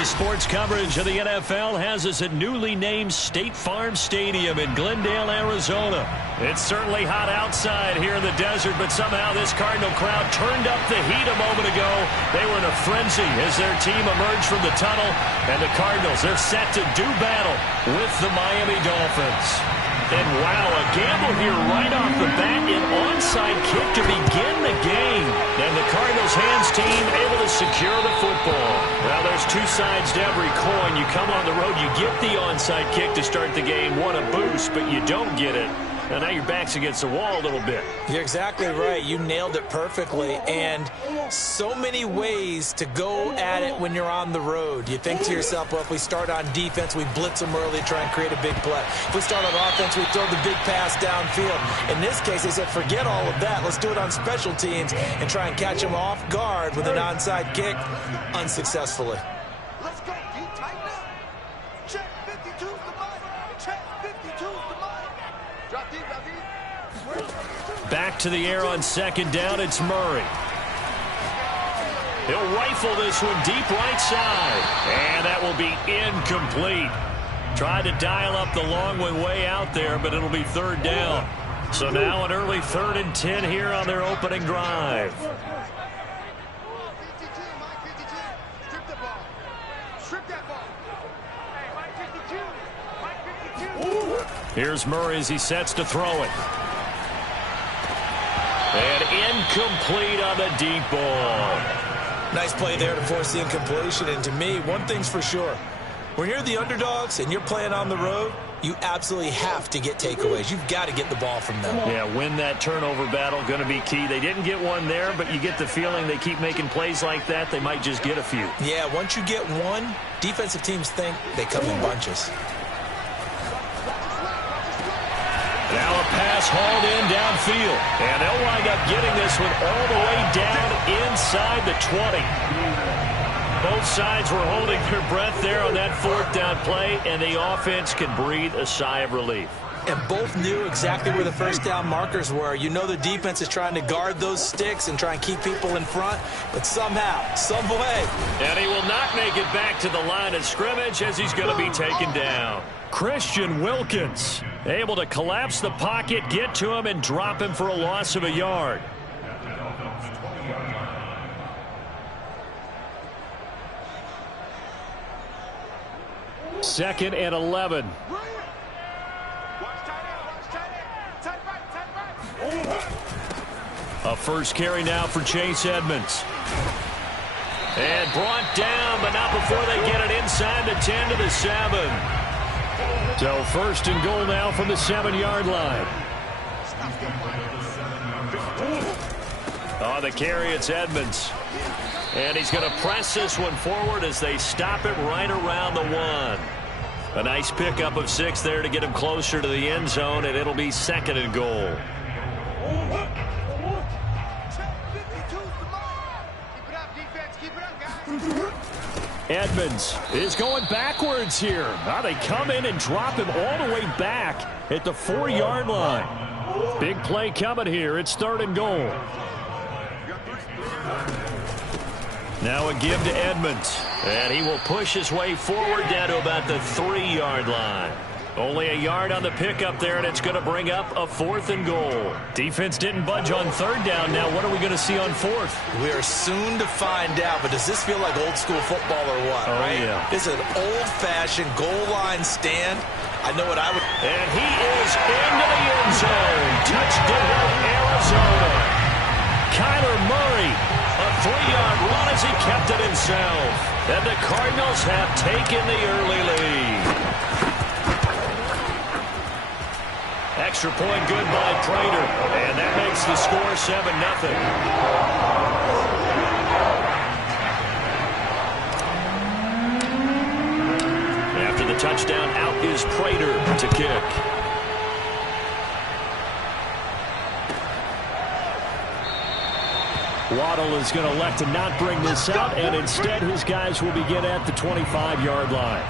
Today's sports coverage of the NFL has us at newly named State Farm Stadium in Glendale, Arizona. It's certainly hot outside here in the desert, but somehow this Cardinal crowd turned up the heat a moment ago. They were in a frenzy as their team emerged from the tunnel, and the Cardinals, they're set to do battle with the Miami Dolphins. And wow, a gamble here right off the bat, an onside kick to begin the game. And the Cardinals' hands team able to secure the football. Well, there's two sides to every coin. You come on the road, you get the onside kick to start the game. What a boost, but you don't get it. And now your back's against the wall a little bit. You're exactly right. You nailed it perfectly. And so many ways to go at it when you're on the road. You think to yourself, well, if we start on defense, we blitz them early, try and create a big play. If we start on offense, we throw the big pass downfield. In this case, they said, forget all of that. Let's do it on special teams and try and catch them off guard with an onside kick unsuccessfully. Let's go, deep tightness. Check 52's the money. Check 52's the money. Drop deep, drop deep. Back to the air on second down, it's Murray. He'll rifle this one deep right side. And that will be incomplete. Tried to dial up the long one way out there, but it'll be third down. So now an early 3rd and 10 here on their opening drive. 52, Mike 52. Strip the ball. Strip that ball. Hey, Mike 52. Mike 52. Here's Murray as he sets to throw it. And incomplete on the deep ball. Nice play there to force the incompletion. And to me, one thing's for sure. When you're the underdogs and you're playing on the road, you absolutely have to get takeaways. You've got to get the ball from them. Yeah, win that turnover battle, going to be key. They didn't get one there, but you get the feeling they keep making plays like that, they might just get a few. Yeah, once you get one, defensive teams think they come in bunches. Now a pass hauled in downfield. And they'll wind up getting this one all the way down inside the 20. Both sides were holding their breath there on that 4th down play, and the offense can breathe a sigh of relief. And both knew exactly where the first down markers were. You know the defense is trying to guard those sticks and try and keep people in front, but somehow, some way. And he will not make it back to the line of scrimmage as he's going to be taken down. Christian Wilkins able to collapse the pocket, get to him, and drop him for a loss of a yard. Second and 11. A first carry now for Chase Edmonds. And brought down, but not before they get it inside the 10 to the 7. So first and goal now from the 7-yard line. On the carry, it's Edmonds. And he's going to press this one forward as they stop it right around the 1. A nice pickup of 6 there to get him closer to the end zone, and it'll be 2nd and goal. Edmonds is going backwards here. Now they come in and drop him all the way back at the 4-yard line. Big play coming here. It's 3rd and goal. Now a give to Edmonds. And he will push his way forward down to about the 3-yard line. Only a yard on the pickup there, and it's going to bring up a 4th and goal. Defense didn't budge on 3rd down. Now what are we going to see on 4th? We are soon to find out, but does this feel like old school football or what? Oh, right? Yeah. This is an old-fashioned goal line stand. I know what I would... And he is into the end zone. Touchdown, Arizona. Kyler Murray, a 3-yard run as he kept it himself. And the Cardinals have taken the early lead. Extra point good by Prater, and that makes the score 7-0. After the touchdown, out is Prater to kick. Waddle is going to elect to not bring this out, and instead his guys will begin at the 25-yard line.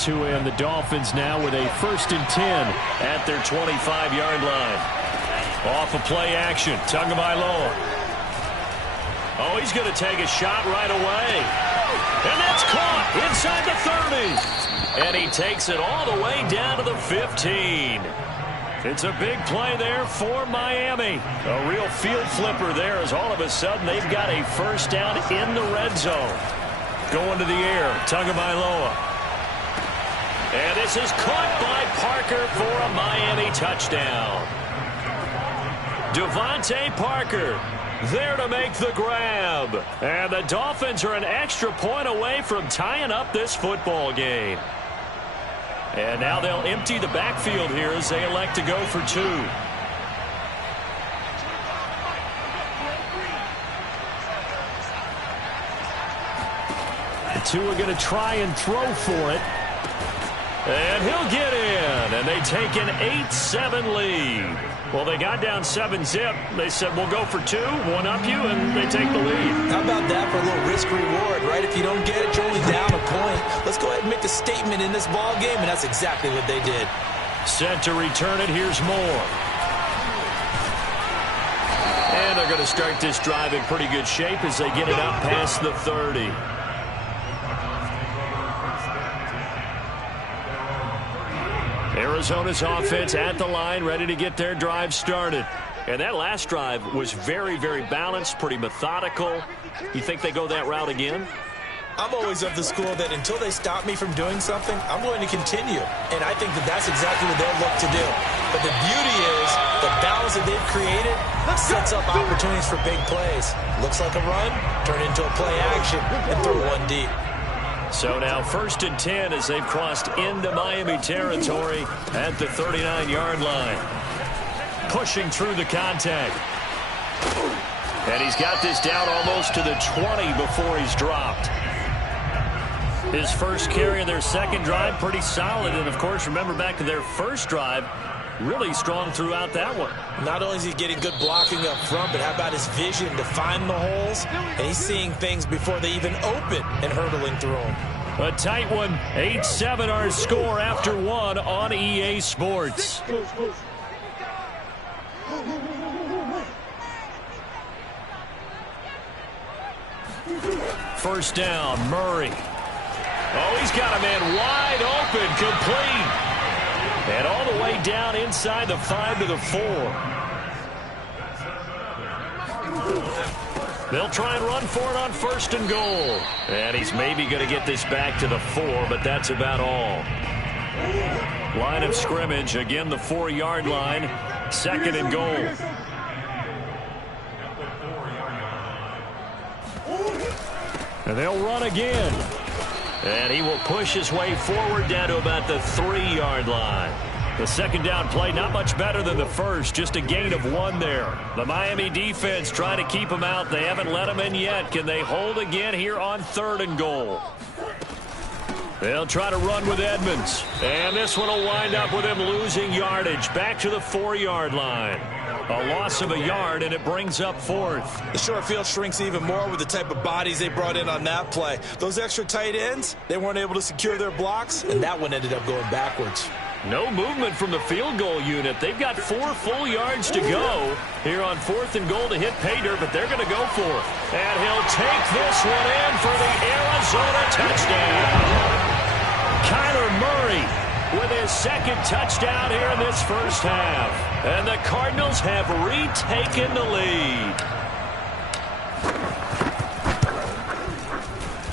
to him. The Dolphins now with a 1st and 10 at their 25-yard line. Off of play action, Tagovailoa. Oh, he's going to take a shot right away. And that's caught inside the 30. And he takes it all the way down to the 15. It's a big play there for Miami. A real field flipper there as all of a sudden they've got a 1st down in the red zone. Going to the air, Tagovailoa. And this is caught by Parker for a Miami touchdown. Devontae Parker there to make the grab. And the Dolphins are an extra point away from tying up this football game. And now they'll empty the backfield here as they elect to go for 2. The 2 are going to try and throw for it. And he'll get in. And they take an 8-7 lead. Well, they got down 7-zip. They said, we'll go for 2, one up you, and they take the lead. How about that for a little risk-reward, right? If you don't get it, you're only down a point. Let's go ahead and make a statement in this ball game, and that's exactly what they did. Set to return it. Here's Moore. And they're going to start this drive in pretty good shape as they get it up past the 30. Arizona's offense at the line, ready to get their drive started. And that last drive was very, very balanced, pretty methodical. You think they go that route again? I'm always of the school that until they stop me from doing something, I'm going to continue. And I think that that's exactly what they'll look to do. But the beauty is the balance that they've created sets up opportunities for big plays. Looks like a run, turn into a play action, and throw one deep. So now 1st and 10 as they've crossed into Miami territory at the 39-yard line. Pushing through the contact. And he's got this down almost to the 20 before he's dropped. His first carry of their second drive, pretty solid. And, of course, remember back to their first drive, really strong throughout that one. Not only is he getting good blocking up front, but how about his vision to find the holes? And he's seeing things before they even open and hurdling through them. A tight one, 8-7 our score after 1 on EA Sports. First down, Murray. Oh, he's got a man wide open, complete. And all the way down inside the 5 to the 4. They'll try and run for it on 1st and goal. And he's maybe going to get this back to the 4, but that's about all. Line of scrimmage, again the 4-yard line. 2nd and goal. And they'll run again. And he will push his way forward down to about the 3-yard line. The second down play not much better than the first, just a gain of 1 there. The Miami defense trying to keep him out. They haven't let him in yet. Can they hold again here on 3rd and goal? They'll try to run with Edmonds. And this one will wind up with him losing yardage back to the 4-yard line. A loss of a yard, and it brings up 4th. The short field shrinks even more with the type of bodies they brought in on that play. Those extra tight ends, they weren't able to secure their blocks, and that one ended up going backwards. No movement from the field goal unit. They've got 4 full yards to go here on 4th and goal to hit pay dirt, but they're going to go for it. And he'll take this one in for the Arizona touchdown. Kyler Murray with his 2nd touchdown here in this first half. And the Cardinals have retaken the lead.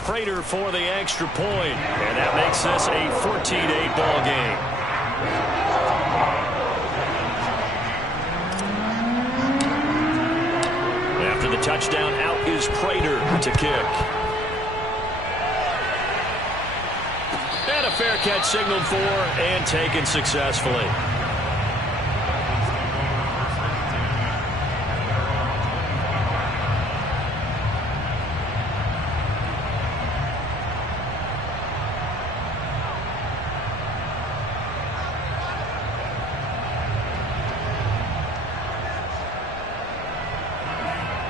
Prater for the extra point, and that makes this a 14-8 ball game. After the touchdown, out is Prater to kick. And a fair catch signaled for and taken successfully.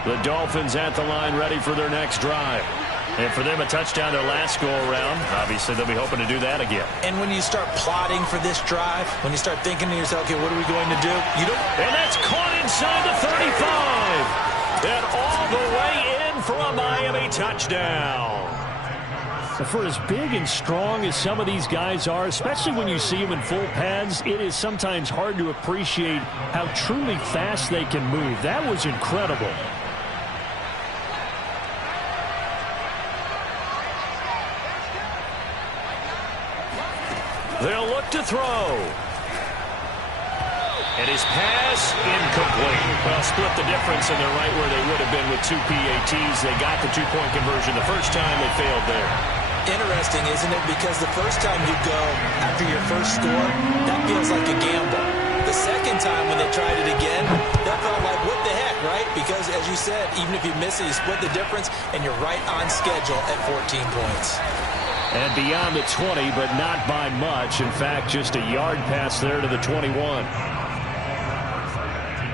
The Dolphins at the line ready for their next drive. And for them, a touchdown their last go-around. Obviously, they'll be hoping to do that again. And when you start plotting for this drive, when you start thinking to yourself, okay, what are we going to do? You don't. And that's caught inside the 35. And all the way in for a Miami touchdown. For as big and strong as some of these guys are, especially when you see them in full pads, it is sometimes hard to appreciate how truly fast they can move. That was incredible. They'll look to throw. And his pass incomplete. Well, split the difference, and they're right where they would have been with 2 PATs. They got the two-point conversion the first time. They failed there. Interesting, isn't it? Because the first time you go after your first score, that feels like a gamble. The second time when they tried it again, that felt like, what the heck, right? Because, as you said, even if you miss it, you split the difference, and you're right on schedule at 14 points. And beyond the 20, but not by much. In fact, just a yard pass there to the 21.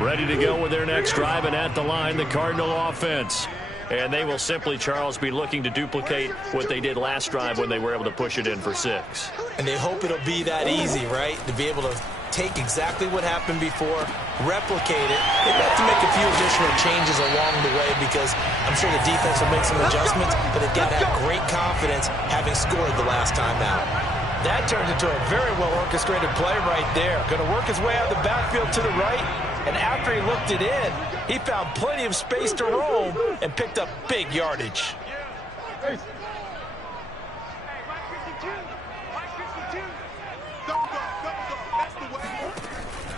Ready to go with their next drive, and at the line, the Cardinal offense. And they will simply, Charles, be looking to duplicate what they did last drive when they were able to push it in for 6. And they hope it'll be that easy, right? To be able to take exactly what happened before, replicate it. They have to make a few additional changes along the way because I'm sure the defense will make some adjustments, but they've got to have great confidence having scored the last time out. That turned into a very well-orchestrated play right there. Going to work his way out of the backfield to the right, and after he looked it in, he found plenty of space to roam and picked up big yardage.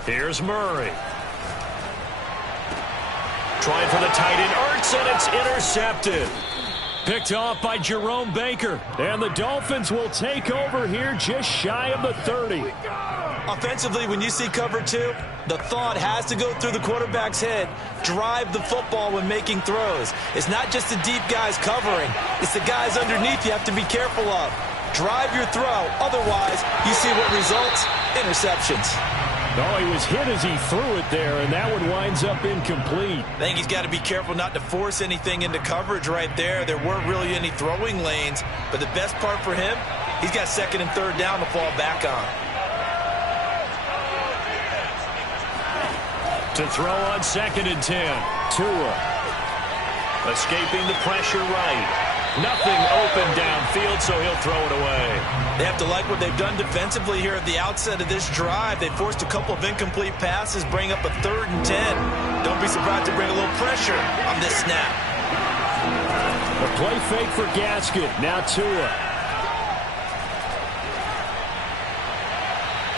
Here's Murray. Trying for the tight end, Ertz, and it's intercepted. Picked off by Jerome Baker. And the Dolphins will take over here just shy of the 30. Offensively, when you see cover 2, the thought has to go through the quarterback's head. Drive the football when making throws. It's not just the deep guys covering. It's the guys underneath you have to be careful of. Drive your throw. Otherwise, you see what results? Interceptions. Oh, he was hit as he threw it there, and that one winds up incomplete. I think he's got to be careful not to force anything into coverage right there. There weren't really any throwing lanes, but the best part for him, he's got 2nd and 3rd down to fall back on. To throw on 2nd and 10. Tua. Escaping the pressure right. Nothing open downfield, so he'll throw it away. They have to like what they've done defensively here at the outset of this drive. They forced a couple of incomplete passes, bring up a 3rd and 10. Don't be surprised to bring a little pressure on this snap. A play fake for Gasket. Now Tua.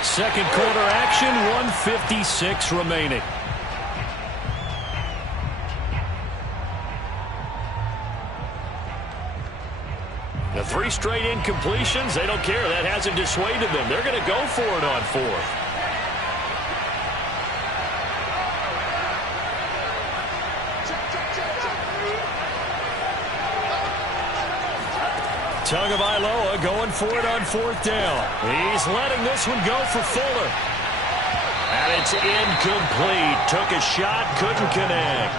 Second quarter action, 1:56 remaining. The 3 straight incompletions, they don't care. That hasn't dissuaded them. They're going to go for it on 4th. Tagovailoa going for it on 4th down. He's letting this one go for Fuller. And it's incomplete. Took a shot, couldn't connect.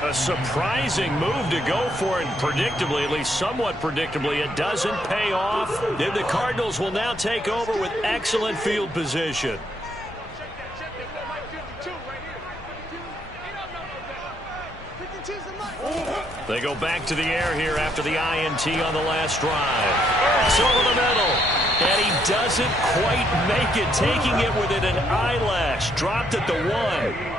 A surprising move to go for it, and predictably, at least somewhat predictably, it doesn't pay off. Then the Cardinals will now take over with excellent field position. They go back to the air here after the INT on the last drive. Ertz over the middle. And he doesn't quite make it, taking it within an eyelash. Dropped at the 1.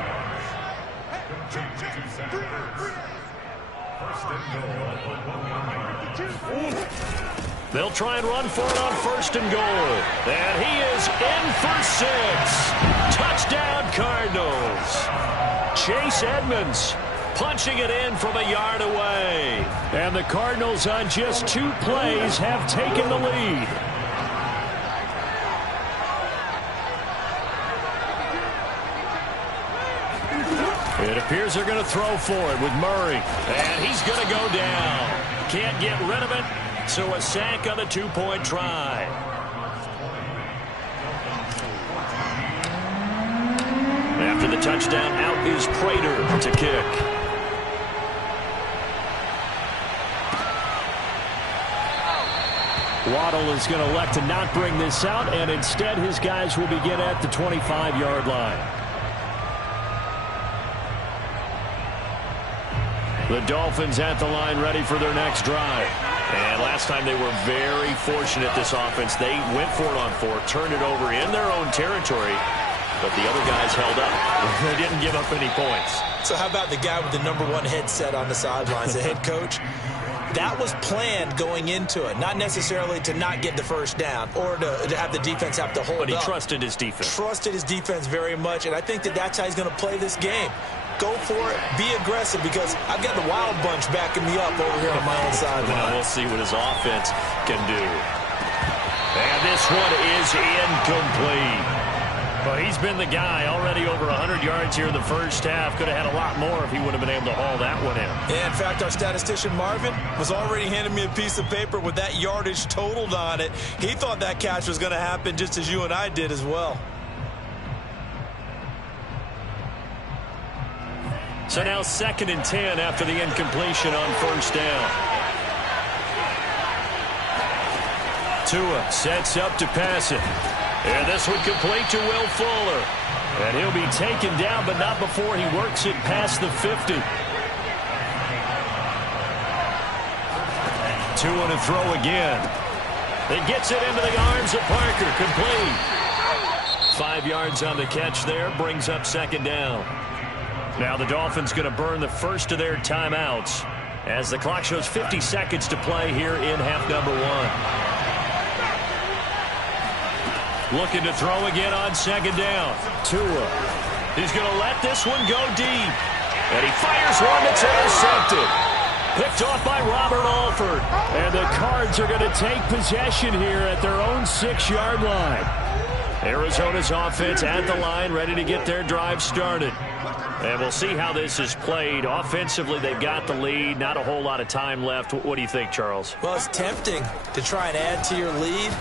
They'll try and run for it on 1st and goal. And he is in for 6. Touchdown, Cardinals. Chase Edmonds punching it in from a yard away. And the Cardinals on just 2 plays have taken the lead. It appears they're going to throw for it with Murray. And he's going to go down. Can't get rid of it, so a sack on the 2-point try. After the touchdown, out is Prater to kick. Waddle is going to elect to not bring this out, and instead his guys will begin at the 25-yard line. The Dolphins at the line ready for their next drive. And last time they were very fortunate, this offense. They went for it on 4, turned it over in their own territory, but the other guys held up. They didn't give up any points. So how about the guy with the #1 headset on the sidelines, the head coach? That was planned going into it, not necessarily to not get the first down or to have the defense have to hold up. But he trusted his defense. Trusted his defense very much, and I think that's how he's going to play this game. Go for it. Be aggressive, because I've got the wild bunch backing me up over here on my own sideline. Now we'll see what his offense can do. And this one is incomplete. But he's been the guy, already over 100 yards here in the first half. Could have had a lot more if he would have been able to haul that one in. Yeah, in fact, our statistician Marvin was already handing me a piece of paper with that yardage totaled on it. He thought that catch was going to happen just as you and I did as well. So now 2nd and 10 after the incompletion on first down. Tua sets up to pass it. And this one complete to Will Fuller. And he'll be taken down, but not before he works it past the 50. Tua to throw again. He gets it into the arms of Parker. Complete. 5 yards on the catch there. Brings up 2nd down. Now the Dolphins going to burn the first of their timeouts as the clock shows 50 seconds to play here in half number 1. Looking to throw again on 2nd down. Tua. He's going to let this one go deep. And he fires one that's intercepted. Picked off by Robert Alford. And the Cards are going to take possession here at their own 6-yard line. Arizona's offense at the line, ready to get their drive started. And we'll see how this is played. Offensively, they've got the lead. Not a whole lot of time left. What do you think, Charles? Well, it's tempting to try and add to your lead,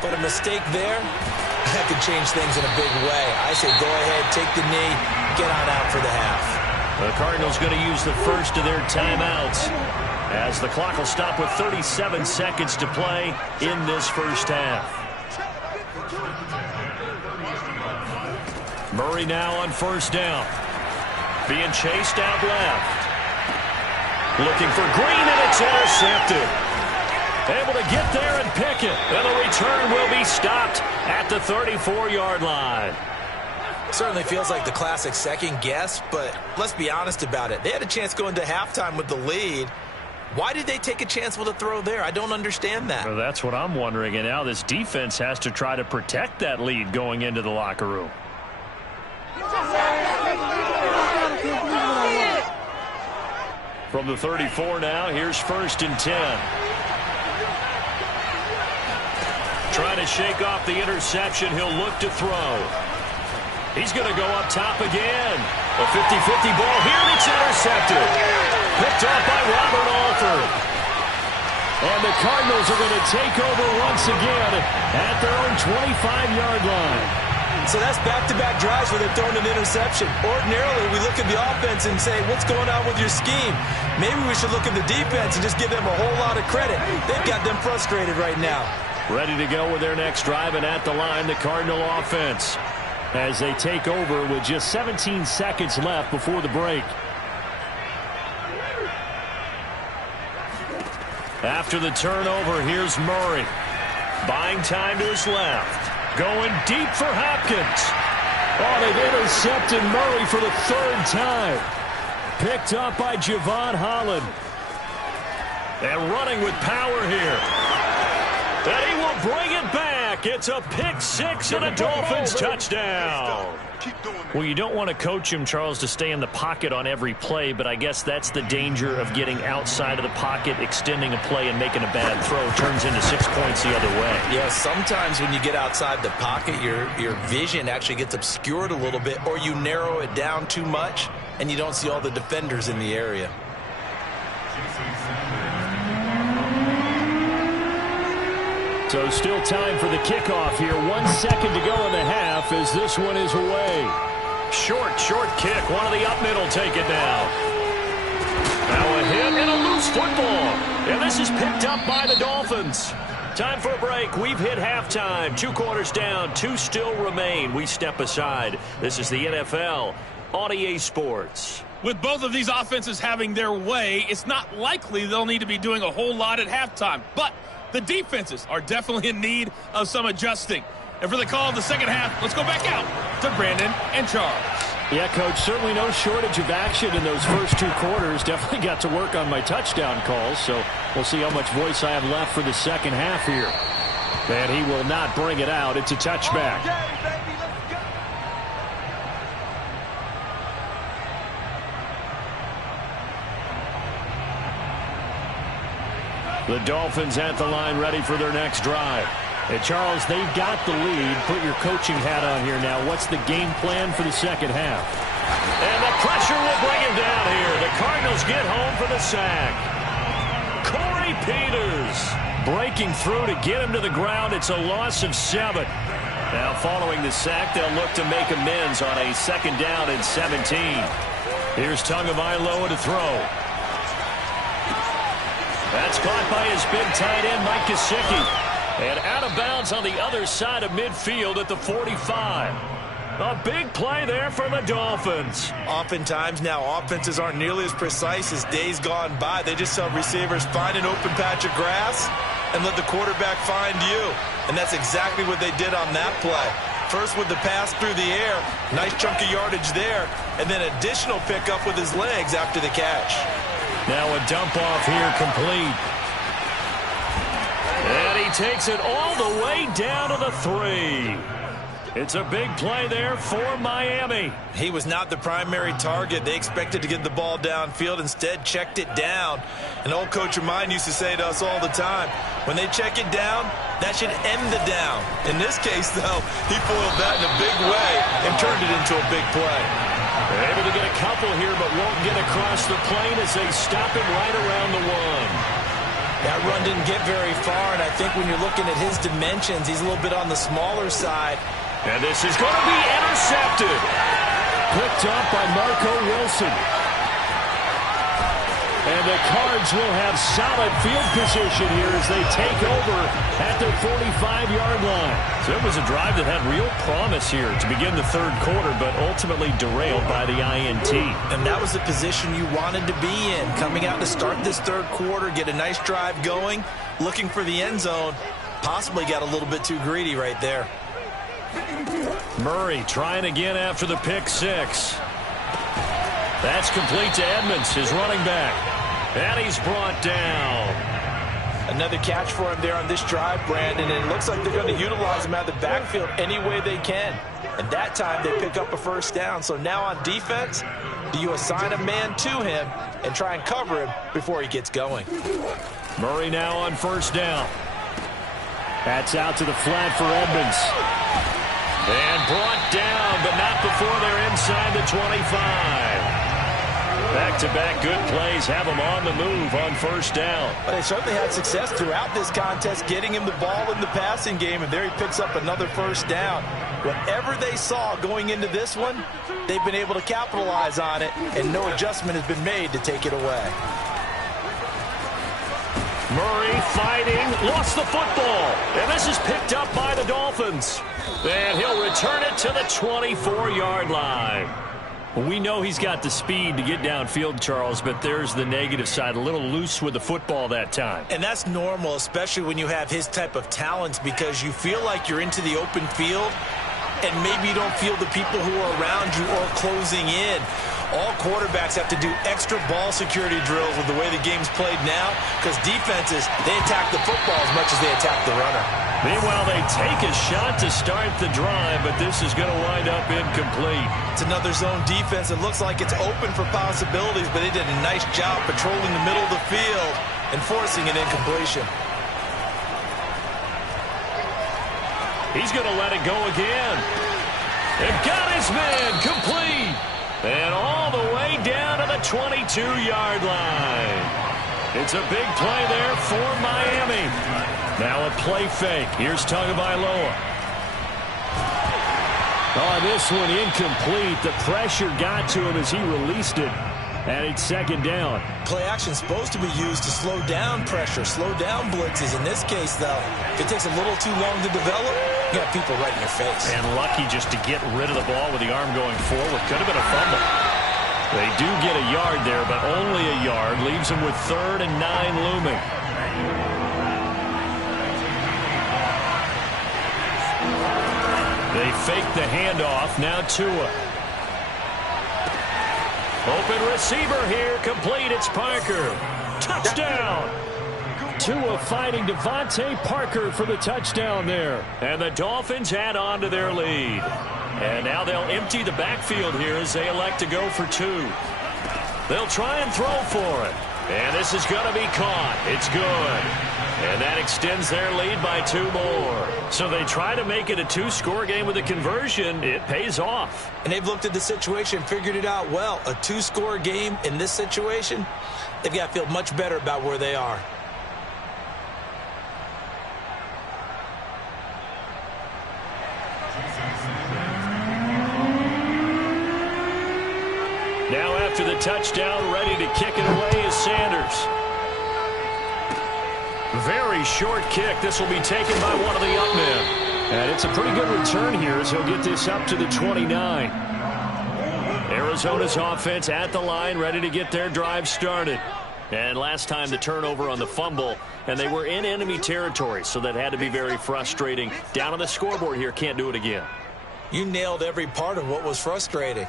but a mistake there, that could change things in a big way. I say go ahead, take the knee, get on out for the half. The Cardinals going to use the first of their timeouts as the clock will stop with 37 seconds to play in this first half. Murray now on first down. Being chased out left. Looking for Green, and it's intercepted. Able to get there and pick it. And the return will be stopped at the 34-yard line. Certainly feels like the classic second guess, but let's be honest about it. They had a chance going to halftime with the lead. Why did they take a chance with a throw there? I don't understand that. Well, that's what I'm wondering. And now this defense has to try to protect that lead going into the locker room. From the 34 now, here's 1st and 10. Trying to shake off the interception. He'll look to throw. He's going to go up top again. A 50-50 ball here that's intercepted. Picked off by Robert Alford. And the Cardinals are going to take over once again at their own 25-yard line. So that's back-to-back drives where they've thrown an interception. Ordinarily, we look at the offense and say, what's going on with your scheme? Maybe we should look at the defense and just give them a whole lot of credit. They've got them frustrated right now. Ready to go with their next drive, and at the line, the Cardinal offense, as they take over with just 17 seconds left before the break. After the turnover, here's Murray. Buying time to his left. Going deep for Hopkins. Oh, they've intercepted Murray for the 3rd time. Picked up by Javon Holland. And running with power here. And he will bring it back. It's a pick 6 and a Dolphins touchdown. Well, you don't want to coach him, Charles, to stay in the pocket on every play, but I guess that's the danger of getting outside of the pocket, extending a play, and making a bad throw. Turns into 6 points the other way. Yeah, sometimes when you get outside the pocket, your vision actually gets obscured a little bit, or you narrow it down too much, and you don't see all the defenders in the area. So still time for the kickoff here. 1 second to go in the half as this one is away. Short kick. One of the up middle take it down. Now a hit and a loose football. And this is picked up by the Dolphins. Time for a break. We've hit halftime. 2 quarters down. 2 still remain. We step aside. This is the NFL on EA Sports. With both of these offenses having their way, it's not likely they'll need to be doing a whole lot at halftime. But the defenses are definitely in need of some adjusting. And for the call of the second half, let's go back out to Brandon and Charles. Yeah, Coach, certainly no shortage of action in those first 2 quarters. Definitely got to work on my touchdown calls, so we'll see how much voice I have left for the second half here. And he will not bring it out. It's a touchback. The Dolphins at the line ready for their next drive. And Charles, they've got the lead. Put your coaching hat on here now. What's the game plan for the second half? And the pressure will bring him down here. The Cardinals get home for the sack. Corey Peters breaking through to get him to the ground. It's a loss of 7. Now following the sack, they'll look to make amends on a 2nd down and 17. Here's Tagovailoa to throw. That's caught by his big tight end, Mike Gesicki. And out of bounds on the other side of midfield at the 45. A big play there for the Dolphins. Oftentimes now, offenses aren't nearly as precise as days gone by. They just tell receivers, find an open patch of grass and let the quarterback find you. And that's exactly what they did on that play. First with the pass through the air, nice chunk of yardage there, and then additional pickup with his legs after the catch. Now a dump off here complete. And he takes it all the way down to the 3. It's a big play there for Miami. He was not the primary target. They expected to get the ball downfield, instead checked it down. An old coach of mine used to say to us all the time, when they check it down, that should end the down. In this case, though, he foiled that in a big way and turned it into a big play. They're able to get a couple here, but won't get across the plane as they stop him right around the 1. That run didn't get very far, and I think when you're looking at his dimensions, he's a little bit on the smaller side. And this is going to be intercepted. Picked up by Marco Wilson. And the Cards will have solid field position here as they take over at their 45-yard line. So it was a drive that had real promise here to begin the 3rd quarter, but ultimately derailed by the INT. And that was the position you wanted to be in. Coming out to start this 3rd quarter, get a nice drive going, looking for the end zone. Possibly got a little bit too greedy right there. Murray trying again after the pick 6. That's complete to Edmonds, his running back. And he's brought down. Another catch for him there on this drive, Brandon, and it looks like they're going to utilize him out of the backfield any way they can. And that time they pick up a 1st down. So now on defense, do you assign a man to him and try and cover him before he gets going? Murray now on 1st down. That's out to the flat for Edmonds. And brought down, but not before they're inside the 25. Back-to-back good plays have him on the move on 1st down. But they certainly had success throughout this contest, getting him the ball in the passing game, and there he picks up another 1st down. Whatever they saw going into this one, they've been able to capitalize on it, and no adjustment has been made to take it away. Murray fighting, lost the football, and this is picked up by the Dolphins. And he'll return it to the 24-yard line. We know he's got the speed to get downfield, Charles, but there's the negative side, a little loose with the football that time. And that's normal, especially when you have his type of talents, because you feel like you're into the open field, and maybe you don't feel the people who are around you or closing in. All quarterbacks have to do extra ball security drills with the way the game's played now, because defenses, they attack the football as much as they attack the runner. Meanwhile, they take a shot to start the drive, but this is going to wind up incomplete. It's another zone defense. It looks like it's open for possibilities, but they did a nice job patrolling the middle of the field and forcing an incompletion. He's going to let it go again. And got his man complete. And all the way down to the 22-yard line. It's a big play there for Miami. Now a play fake. Here's Tagovailoa. Oh, this one incomplete. The pressure got to him as he released it. And it's second down. Play action is supposed to be used to slow down pressure, slow down blitzes. In this case, though, if it takes a little too long to develop, you got people right in your face. And lucky just to get rid of the ball with the arm going forward. Could have been a fumble. They do get a yard there, but only a yard. Leaves them with 3rd and 9 looming. They fake the handoff. Now Tua. Open receiver here. Complete. It's Parker. Touchdown. Tua finding Devontae Parker for the touchdown there. And the Dolphins add on to their lead. And now they'll empty the backfield here as they elect to go for 2. They'll try and throw for it. And this is going to be caught. It's good. And that extends their lead by 2 more. So they try to make it a 2-score game with a conversion. It pays off. And they've looked at the situation, figured it out well. A 2-score game in this situation, they've got to feel much better about where they are. Now after the touchdown, ready to kick it away is Sanders. Very short kick. This will be taken by one of the up men. And it's a pretty good return here as he'll get this up to the 29. Arizona's offense at the line, ready to get their drive started. And last time the turnover on the fumble, and they were in enemy territory, so that had to be very frustrating. Down on the scoreboard here, can't do it again. You nailed every part of what was frustrating.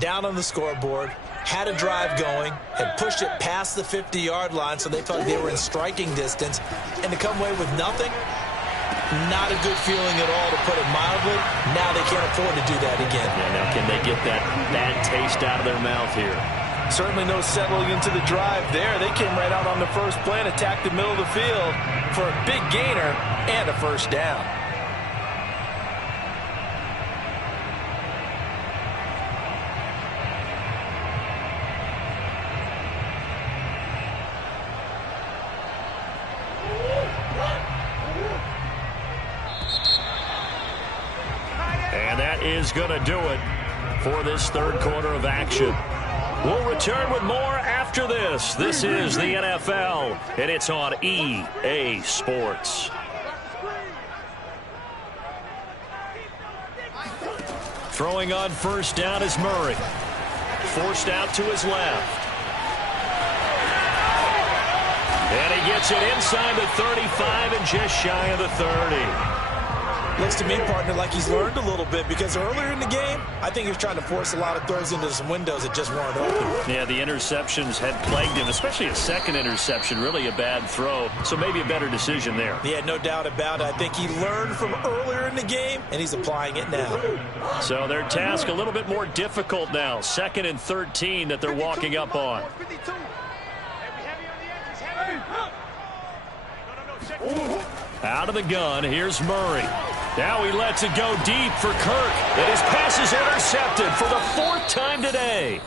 Down on the scoreboard, had a drive going, had pushed it past the 50-yard line so they felt they were in striking distance, and to come away with nothing, not a good feeling at all, to put it mildly. Now they can't afford to do that again. Yeah, now can they get that bad taste out of their mouth here? Certainly no settling into the drive there. They came right out on the first play and attacked the middle of the field for a big gainer and a first down. And that is going to do it for this 3rd quarter of action. We'll return with more after this. This is the NFL, and it's on EA Sports. Throwing on first down is Murray. Forced out to his left. And he gets it inside the 35 and just shy of the 30. Looks to me, partner, like he's learned a little bit, because earlier in the game, I think he was trying to force a lot of throws into some windows that just weren't open. Yeah, the interceptions had plagued him, especially a second interception, really a bad throw. So maybe a better decision there. Yeah, no doubt about it. I think he learned from earlier in the game, and he's applying it now. So their task a little bit more difficult now. 2nd and 13 that they're walking up on. Out of the gun, here's Murray. Now he lets it go deep for Kirk. And his pass is intercepted for the 4th time today.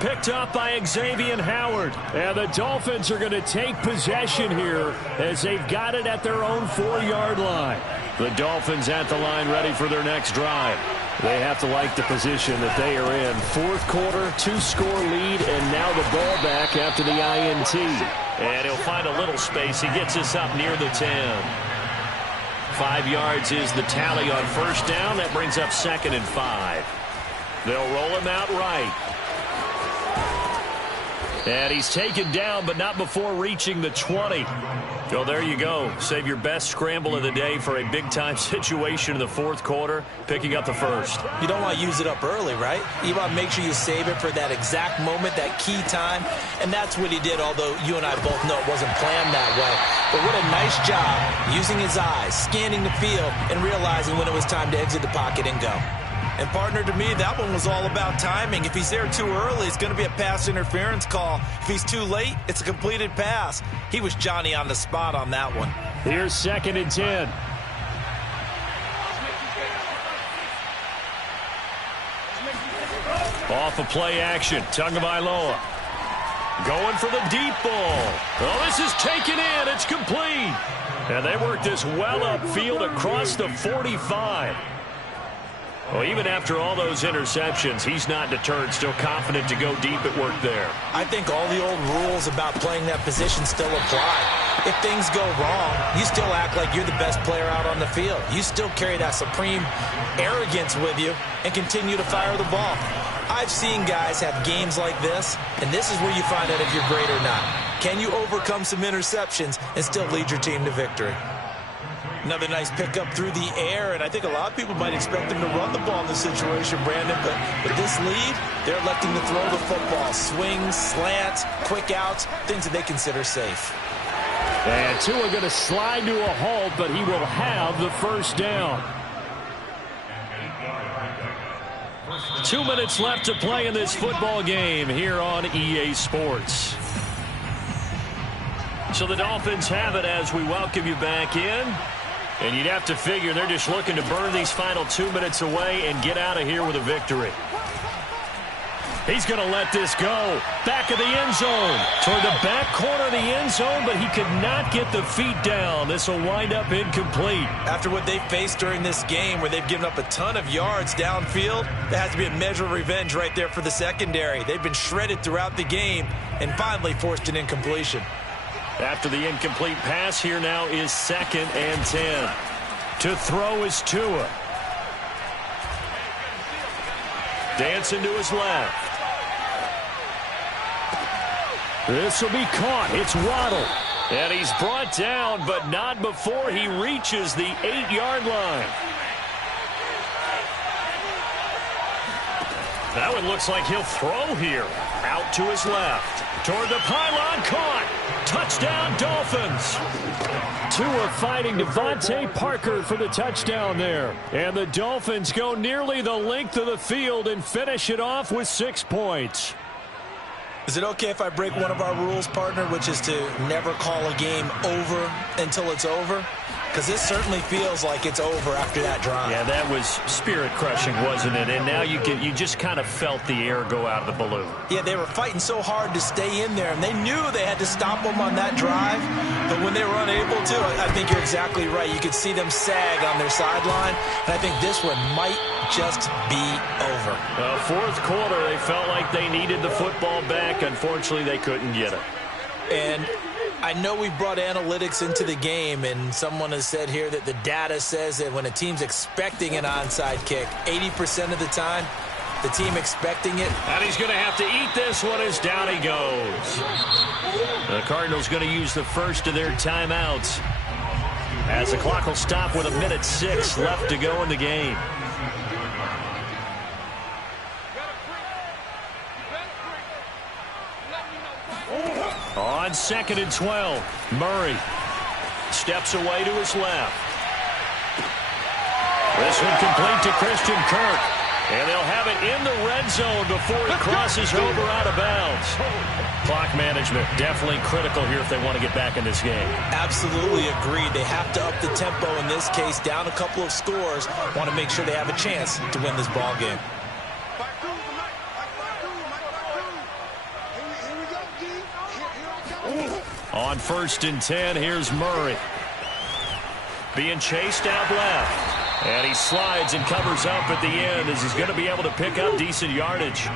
Picked up by Xavier Howard. And the Dolphins are going to take possession here as they've got it at their own 4-yard line. The Dolphins at the line ready for their next drive. They have to like the position that they are in. 4th quarter, 2-score lead, and now the ball back after the INT. And he'll find a little space. He gets us up near the 10. 5 yards is the tally on first down. That brings up 2nd and 5. They'll roll him out right. And he's taken down, but not before reaching the 20. Well, there you go. Save your best scramble of the day for a big-time situation in the 4th quarter, picking up the first. You don't want to use it up early, right? You want to make sure you save it for that exact moment, that key time. And that's what he did, although you and I both know it wasn't planned that way. But what a nice job using his eyes, scanning the field, and realizing when it was time to exit the pocket and go. And, partner, to me, that one was all about timing. If he's there too early, it's going to be a pass interference call. If he's too late, it's a completed pass. He was Johnny on the spot on that one. Here's 2nd and 10. Off of play action, Tagovailoa. Going for the deep ball. Oh, this is taken in. It's complete. And they work this well upfield across the 45. Well, even after all those interceptions, he's not deterred, still confident to go deep at work there. I think all the old rules about playing that position still apply. If things go wrong, you still act like you're the best player out on the field. You still carry that supreme arrogance with you and continue to fire the ball. I've seen guys have games like this, and this is where you find out if you're great or not. Can you overcome some interceptions and still lead your team to victory? Another nice pickup through the air, and I think a lot of people might expect them to run the ball in this situation, Brandon, but with this lead, they're electing to throw the football. Swings, slants, quick outs, things that they consider safe. And Tua going to slide to a halt, but he will have the first down. 2 minutes left to play in this football game here on EA Sports. So the Dolphins have it as we welcome you back in. And you'd have to figure they're just looking to burn these final 2 minutes away and get out of here with a victory. He's going to let this go. Back of the end zone. Toward the back corner of the end zone, but he could not get the feet down. This will wind up incomplete. After what they faced during this game where they've given up a ton of yards downfield, there has to be a measure of revenge right there for the secondary. They've been shredded throughout the game and finally forced an incompletion. After the incomplete pass, here now is 2nd and 10. To throw is Tua. Dancing to his left. This will be caught. It's Waddle. And he's brought down, but not before he reaches the 8-yard line. That one looks like he'll throw here. Out to his left. Toward the pylon, caught. Touchdown, Dolphins. Tua fighting Devontae Parker for the touchdown there. And the Dolphins go nearly the length of the field and finish it off with 6 points. Is it okay if I break one of our rules, partner, which is to never call a game over until it's over? Because this certainly feels like it's over after that drive. Yeah, that was spirit-crushing, wasn't it? And now you just kind of felt the air go out of the balloon. Yeah, they were fighting so hard to stay in there, and they knew they had to stop them on that drive. But when they were unable to, I think you're exactly right. You could see them sag on their sideline, and I think this one might just be over. Fourth quarter, they felt like they needed the football back. Unfortunately, they couldn't get it. And I know we brought analytics into the game, and someone has said here that the data says that when a team's expecting an onside kick, 80% of the time, the team expecting it. And he's going to have to eat this one as down he goes. The Cardinals going to use the first of their timeouts as the clock will stop with 1:06 left to go in the game. On 2nd and 12, Murray steps away to his left. This one complete to Christian Kirk. And they'll have it in the red zone before he crosses over out of bounds. Clock management definitely critical here if they want to get back in this game. Absolutely agreed. They have to up the tempo in this case, down a couple of scores. Want to make sure they have a chance to win this ball game. On 1st and 10, here's Murray. Being chased out left. And he slides and covers up at the end as he's going to be able to pick up decent yardage.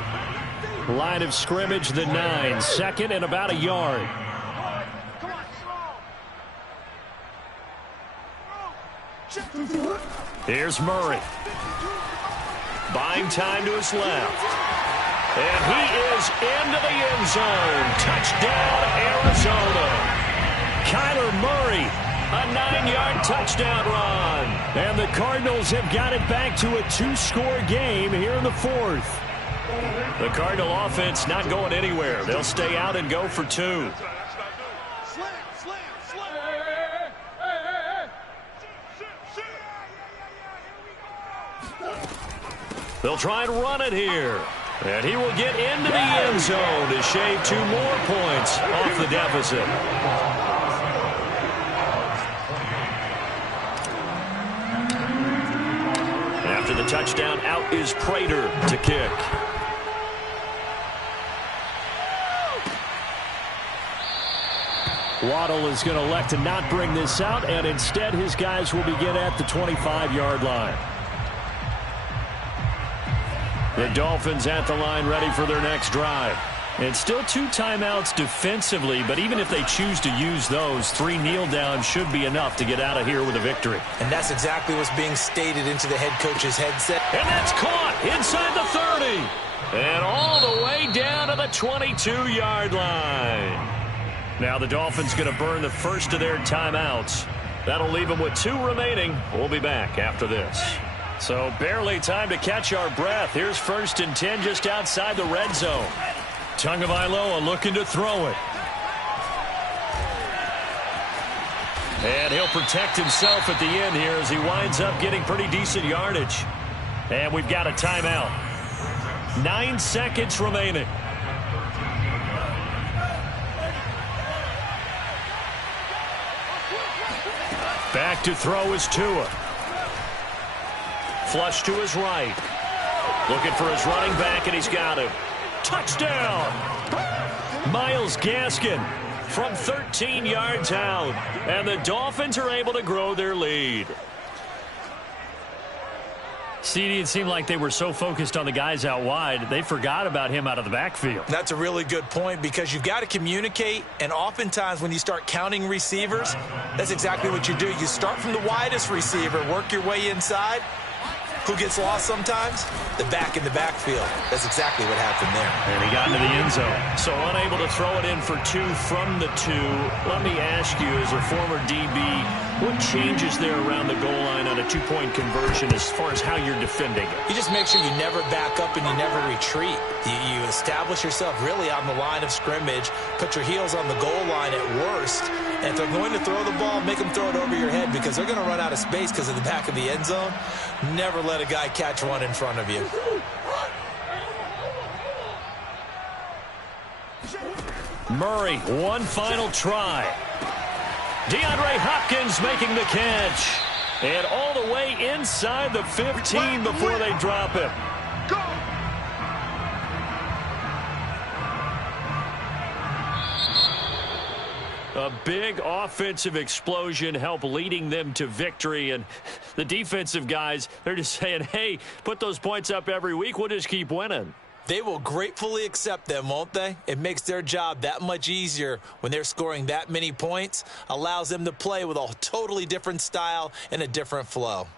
Line of scrimmage, the 9. 2nd and about a yard. Here's Murray. Buying time to his left. And he is into the end zone. Touchdown, Arizona. Kyler Murray, a 9-yard touchdown run. And the Cardinals have got it back to a 2-score game here in the 4th. The Cardinal offense not going anywhere. They'll stay out and go for 2. They'll try and run it here. And he will get into the end zone to shave 2 more points off the deficit. After the touchdown, out is Prater to kick. Waddle is going to elect to not bring this out, and instead his guys will begin at the 25-yard line. The Dolphins at the line ready for their next drive. It's still 2 timeouts defensively, but even if they choose to use those, 3 kneel downs should be enough to get out of here with a victory. And that's exactly what's being stated into the head coach's headset. And that's caught inside the 30. And all the way down to the 22-yard line. Now the Dolphins going to burn the first of their timeouts. That'll leave them with 2 remaining. We'll be back after this. So barely time to catch our breath. Here's 1st and 10 just outside the red zone. Tagovailoa looking to throw it. And he'll protect himself at the end here as he winds up getting pretty decent yardage. And we've got a timeout. 9 seconds remaining. Back to throw is Tua. Flush to his right. Looking for his running back, and he's got him. Touchdown! Myles Gaskin from 13 yards out. And the Dolphins are able to grow their lead. CD, it seemed like they were so focused on the guys out wide, they forgot about him out of the backfield. That's a really good point because you've got to communicate, and oftentimes when you start counting receivers, that's exactly what you do. You start from the widest receiver, work your way inside. Who gets lost sometimes? The back in the backfield. That's exactly what happened there. And he got into the end zone. So unable to throw it in for 2 from the 2. Let me ask you, as a former DB, what changes there around the goal line on a 2-point conversion as far as how you're defending it? You just make sure you never back up and you never retreat. You establish yourself really on the line of scrimmage, put your heels on the goal line at worst, and if they're going to throw the ball, make them throw it over your head because they're going to run out of space because of the back of the end zone. Never let a guy catch one in front of you. Murray, one final try. DeAndre Hopkins making the catch. And all the way inside the 15 before they drop him. A big offensive explosion helped leading them to victory. And the defensive guys, they're just saying, hey, put those points up every week. We'll just keep winning. They will gratefully accept them, won't they? It makes their job that much easier when they're scoring that many points. Allows them to play with a totally different style and a different flow.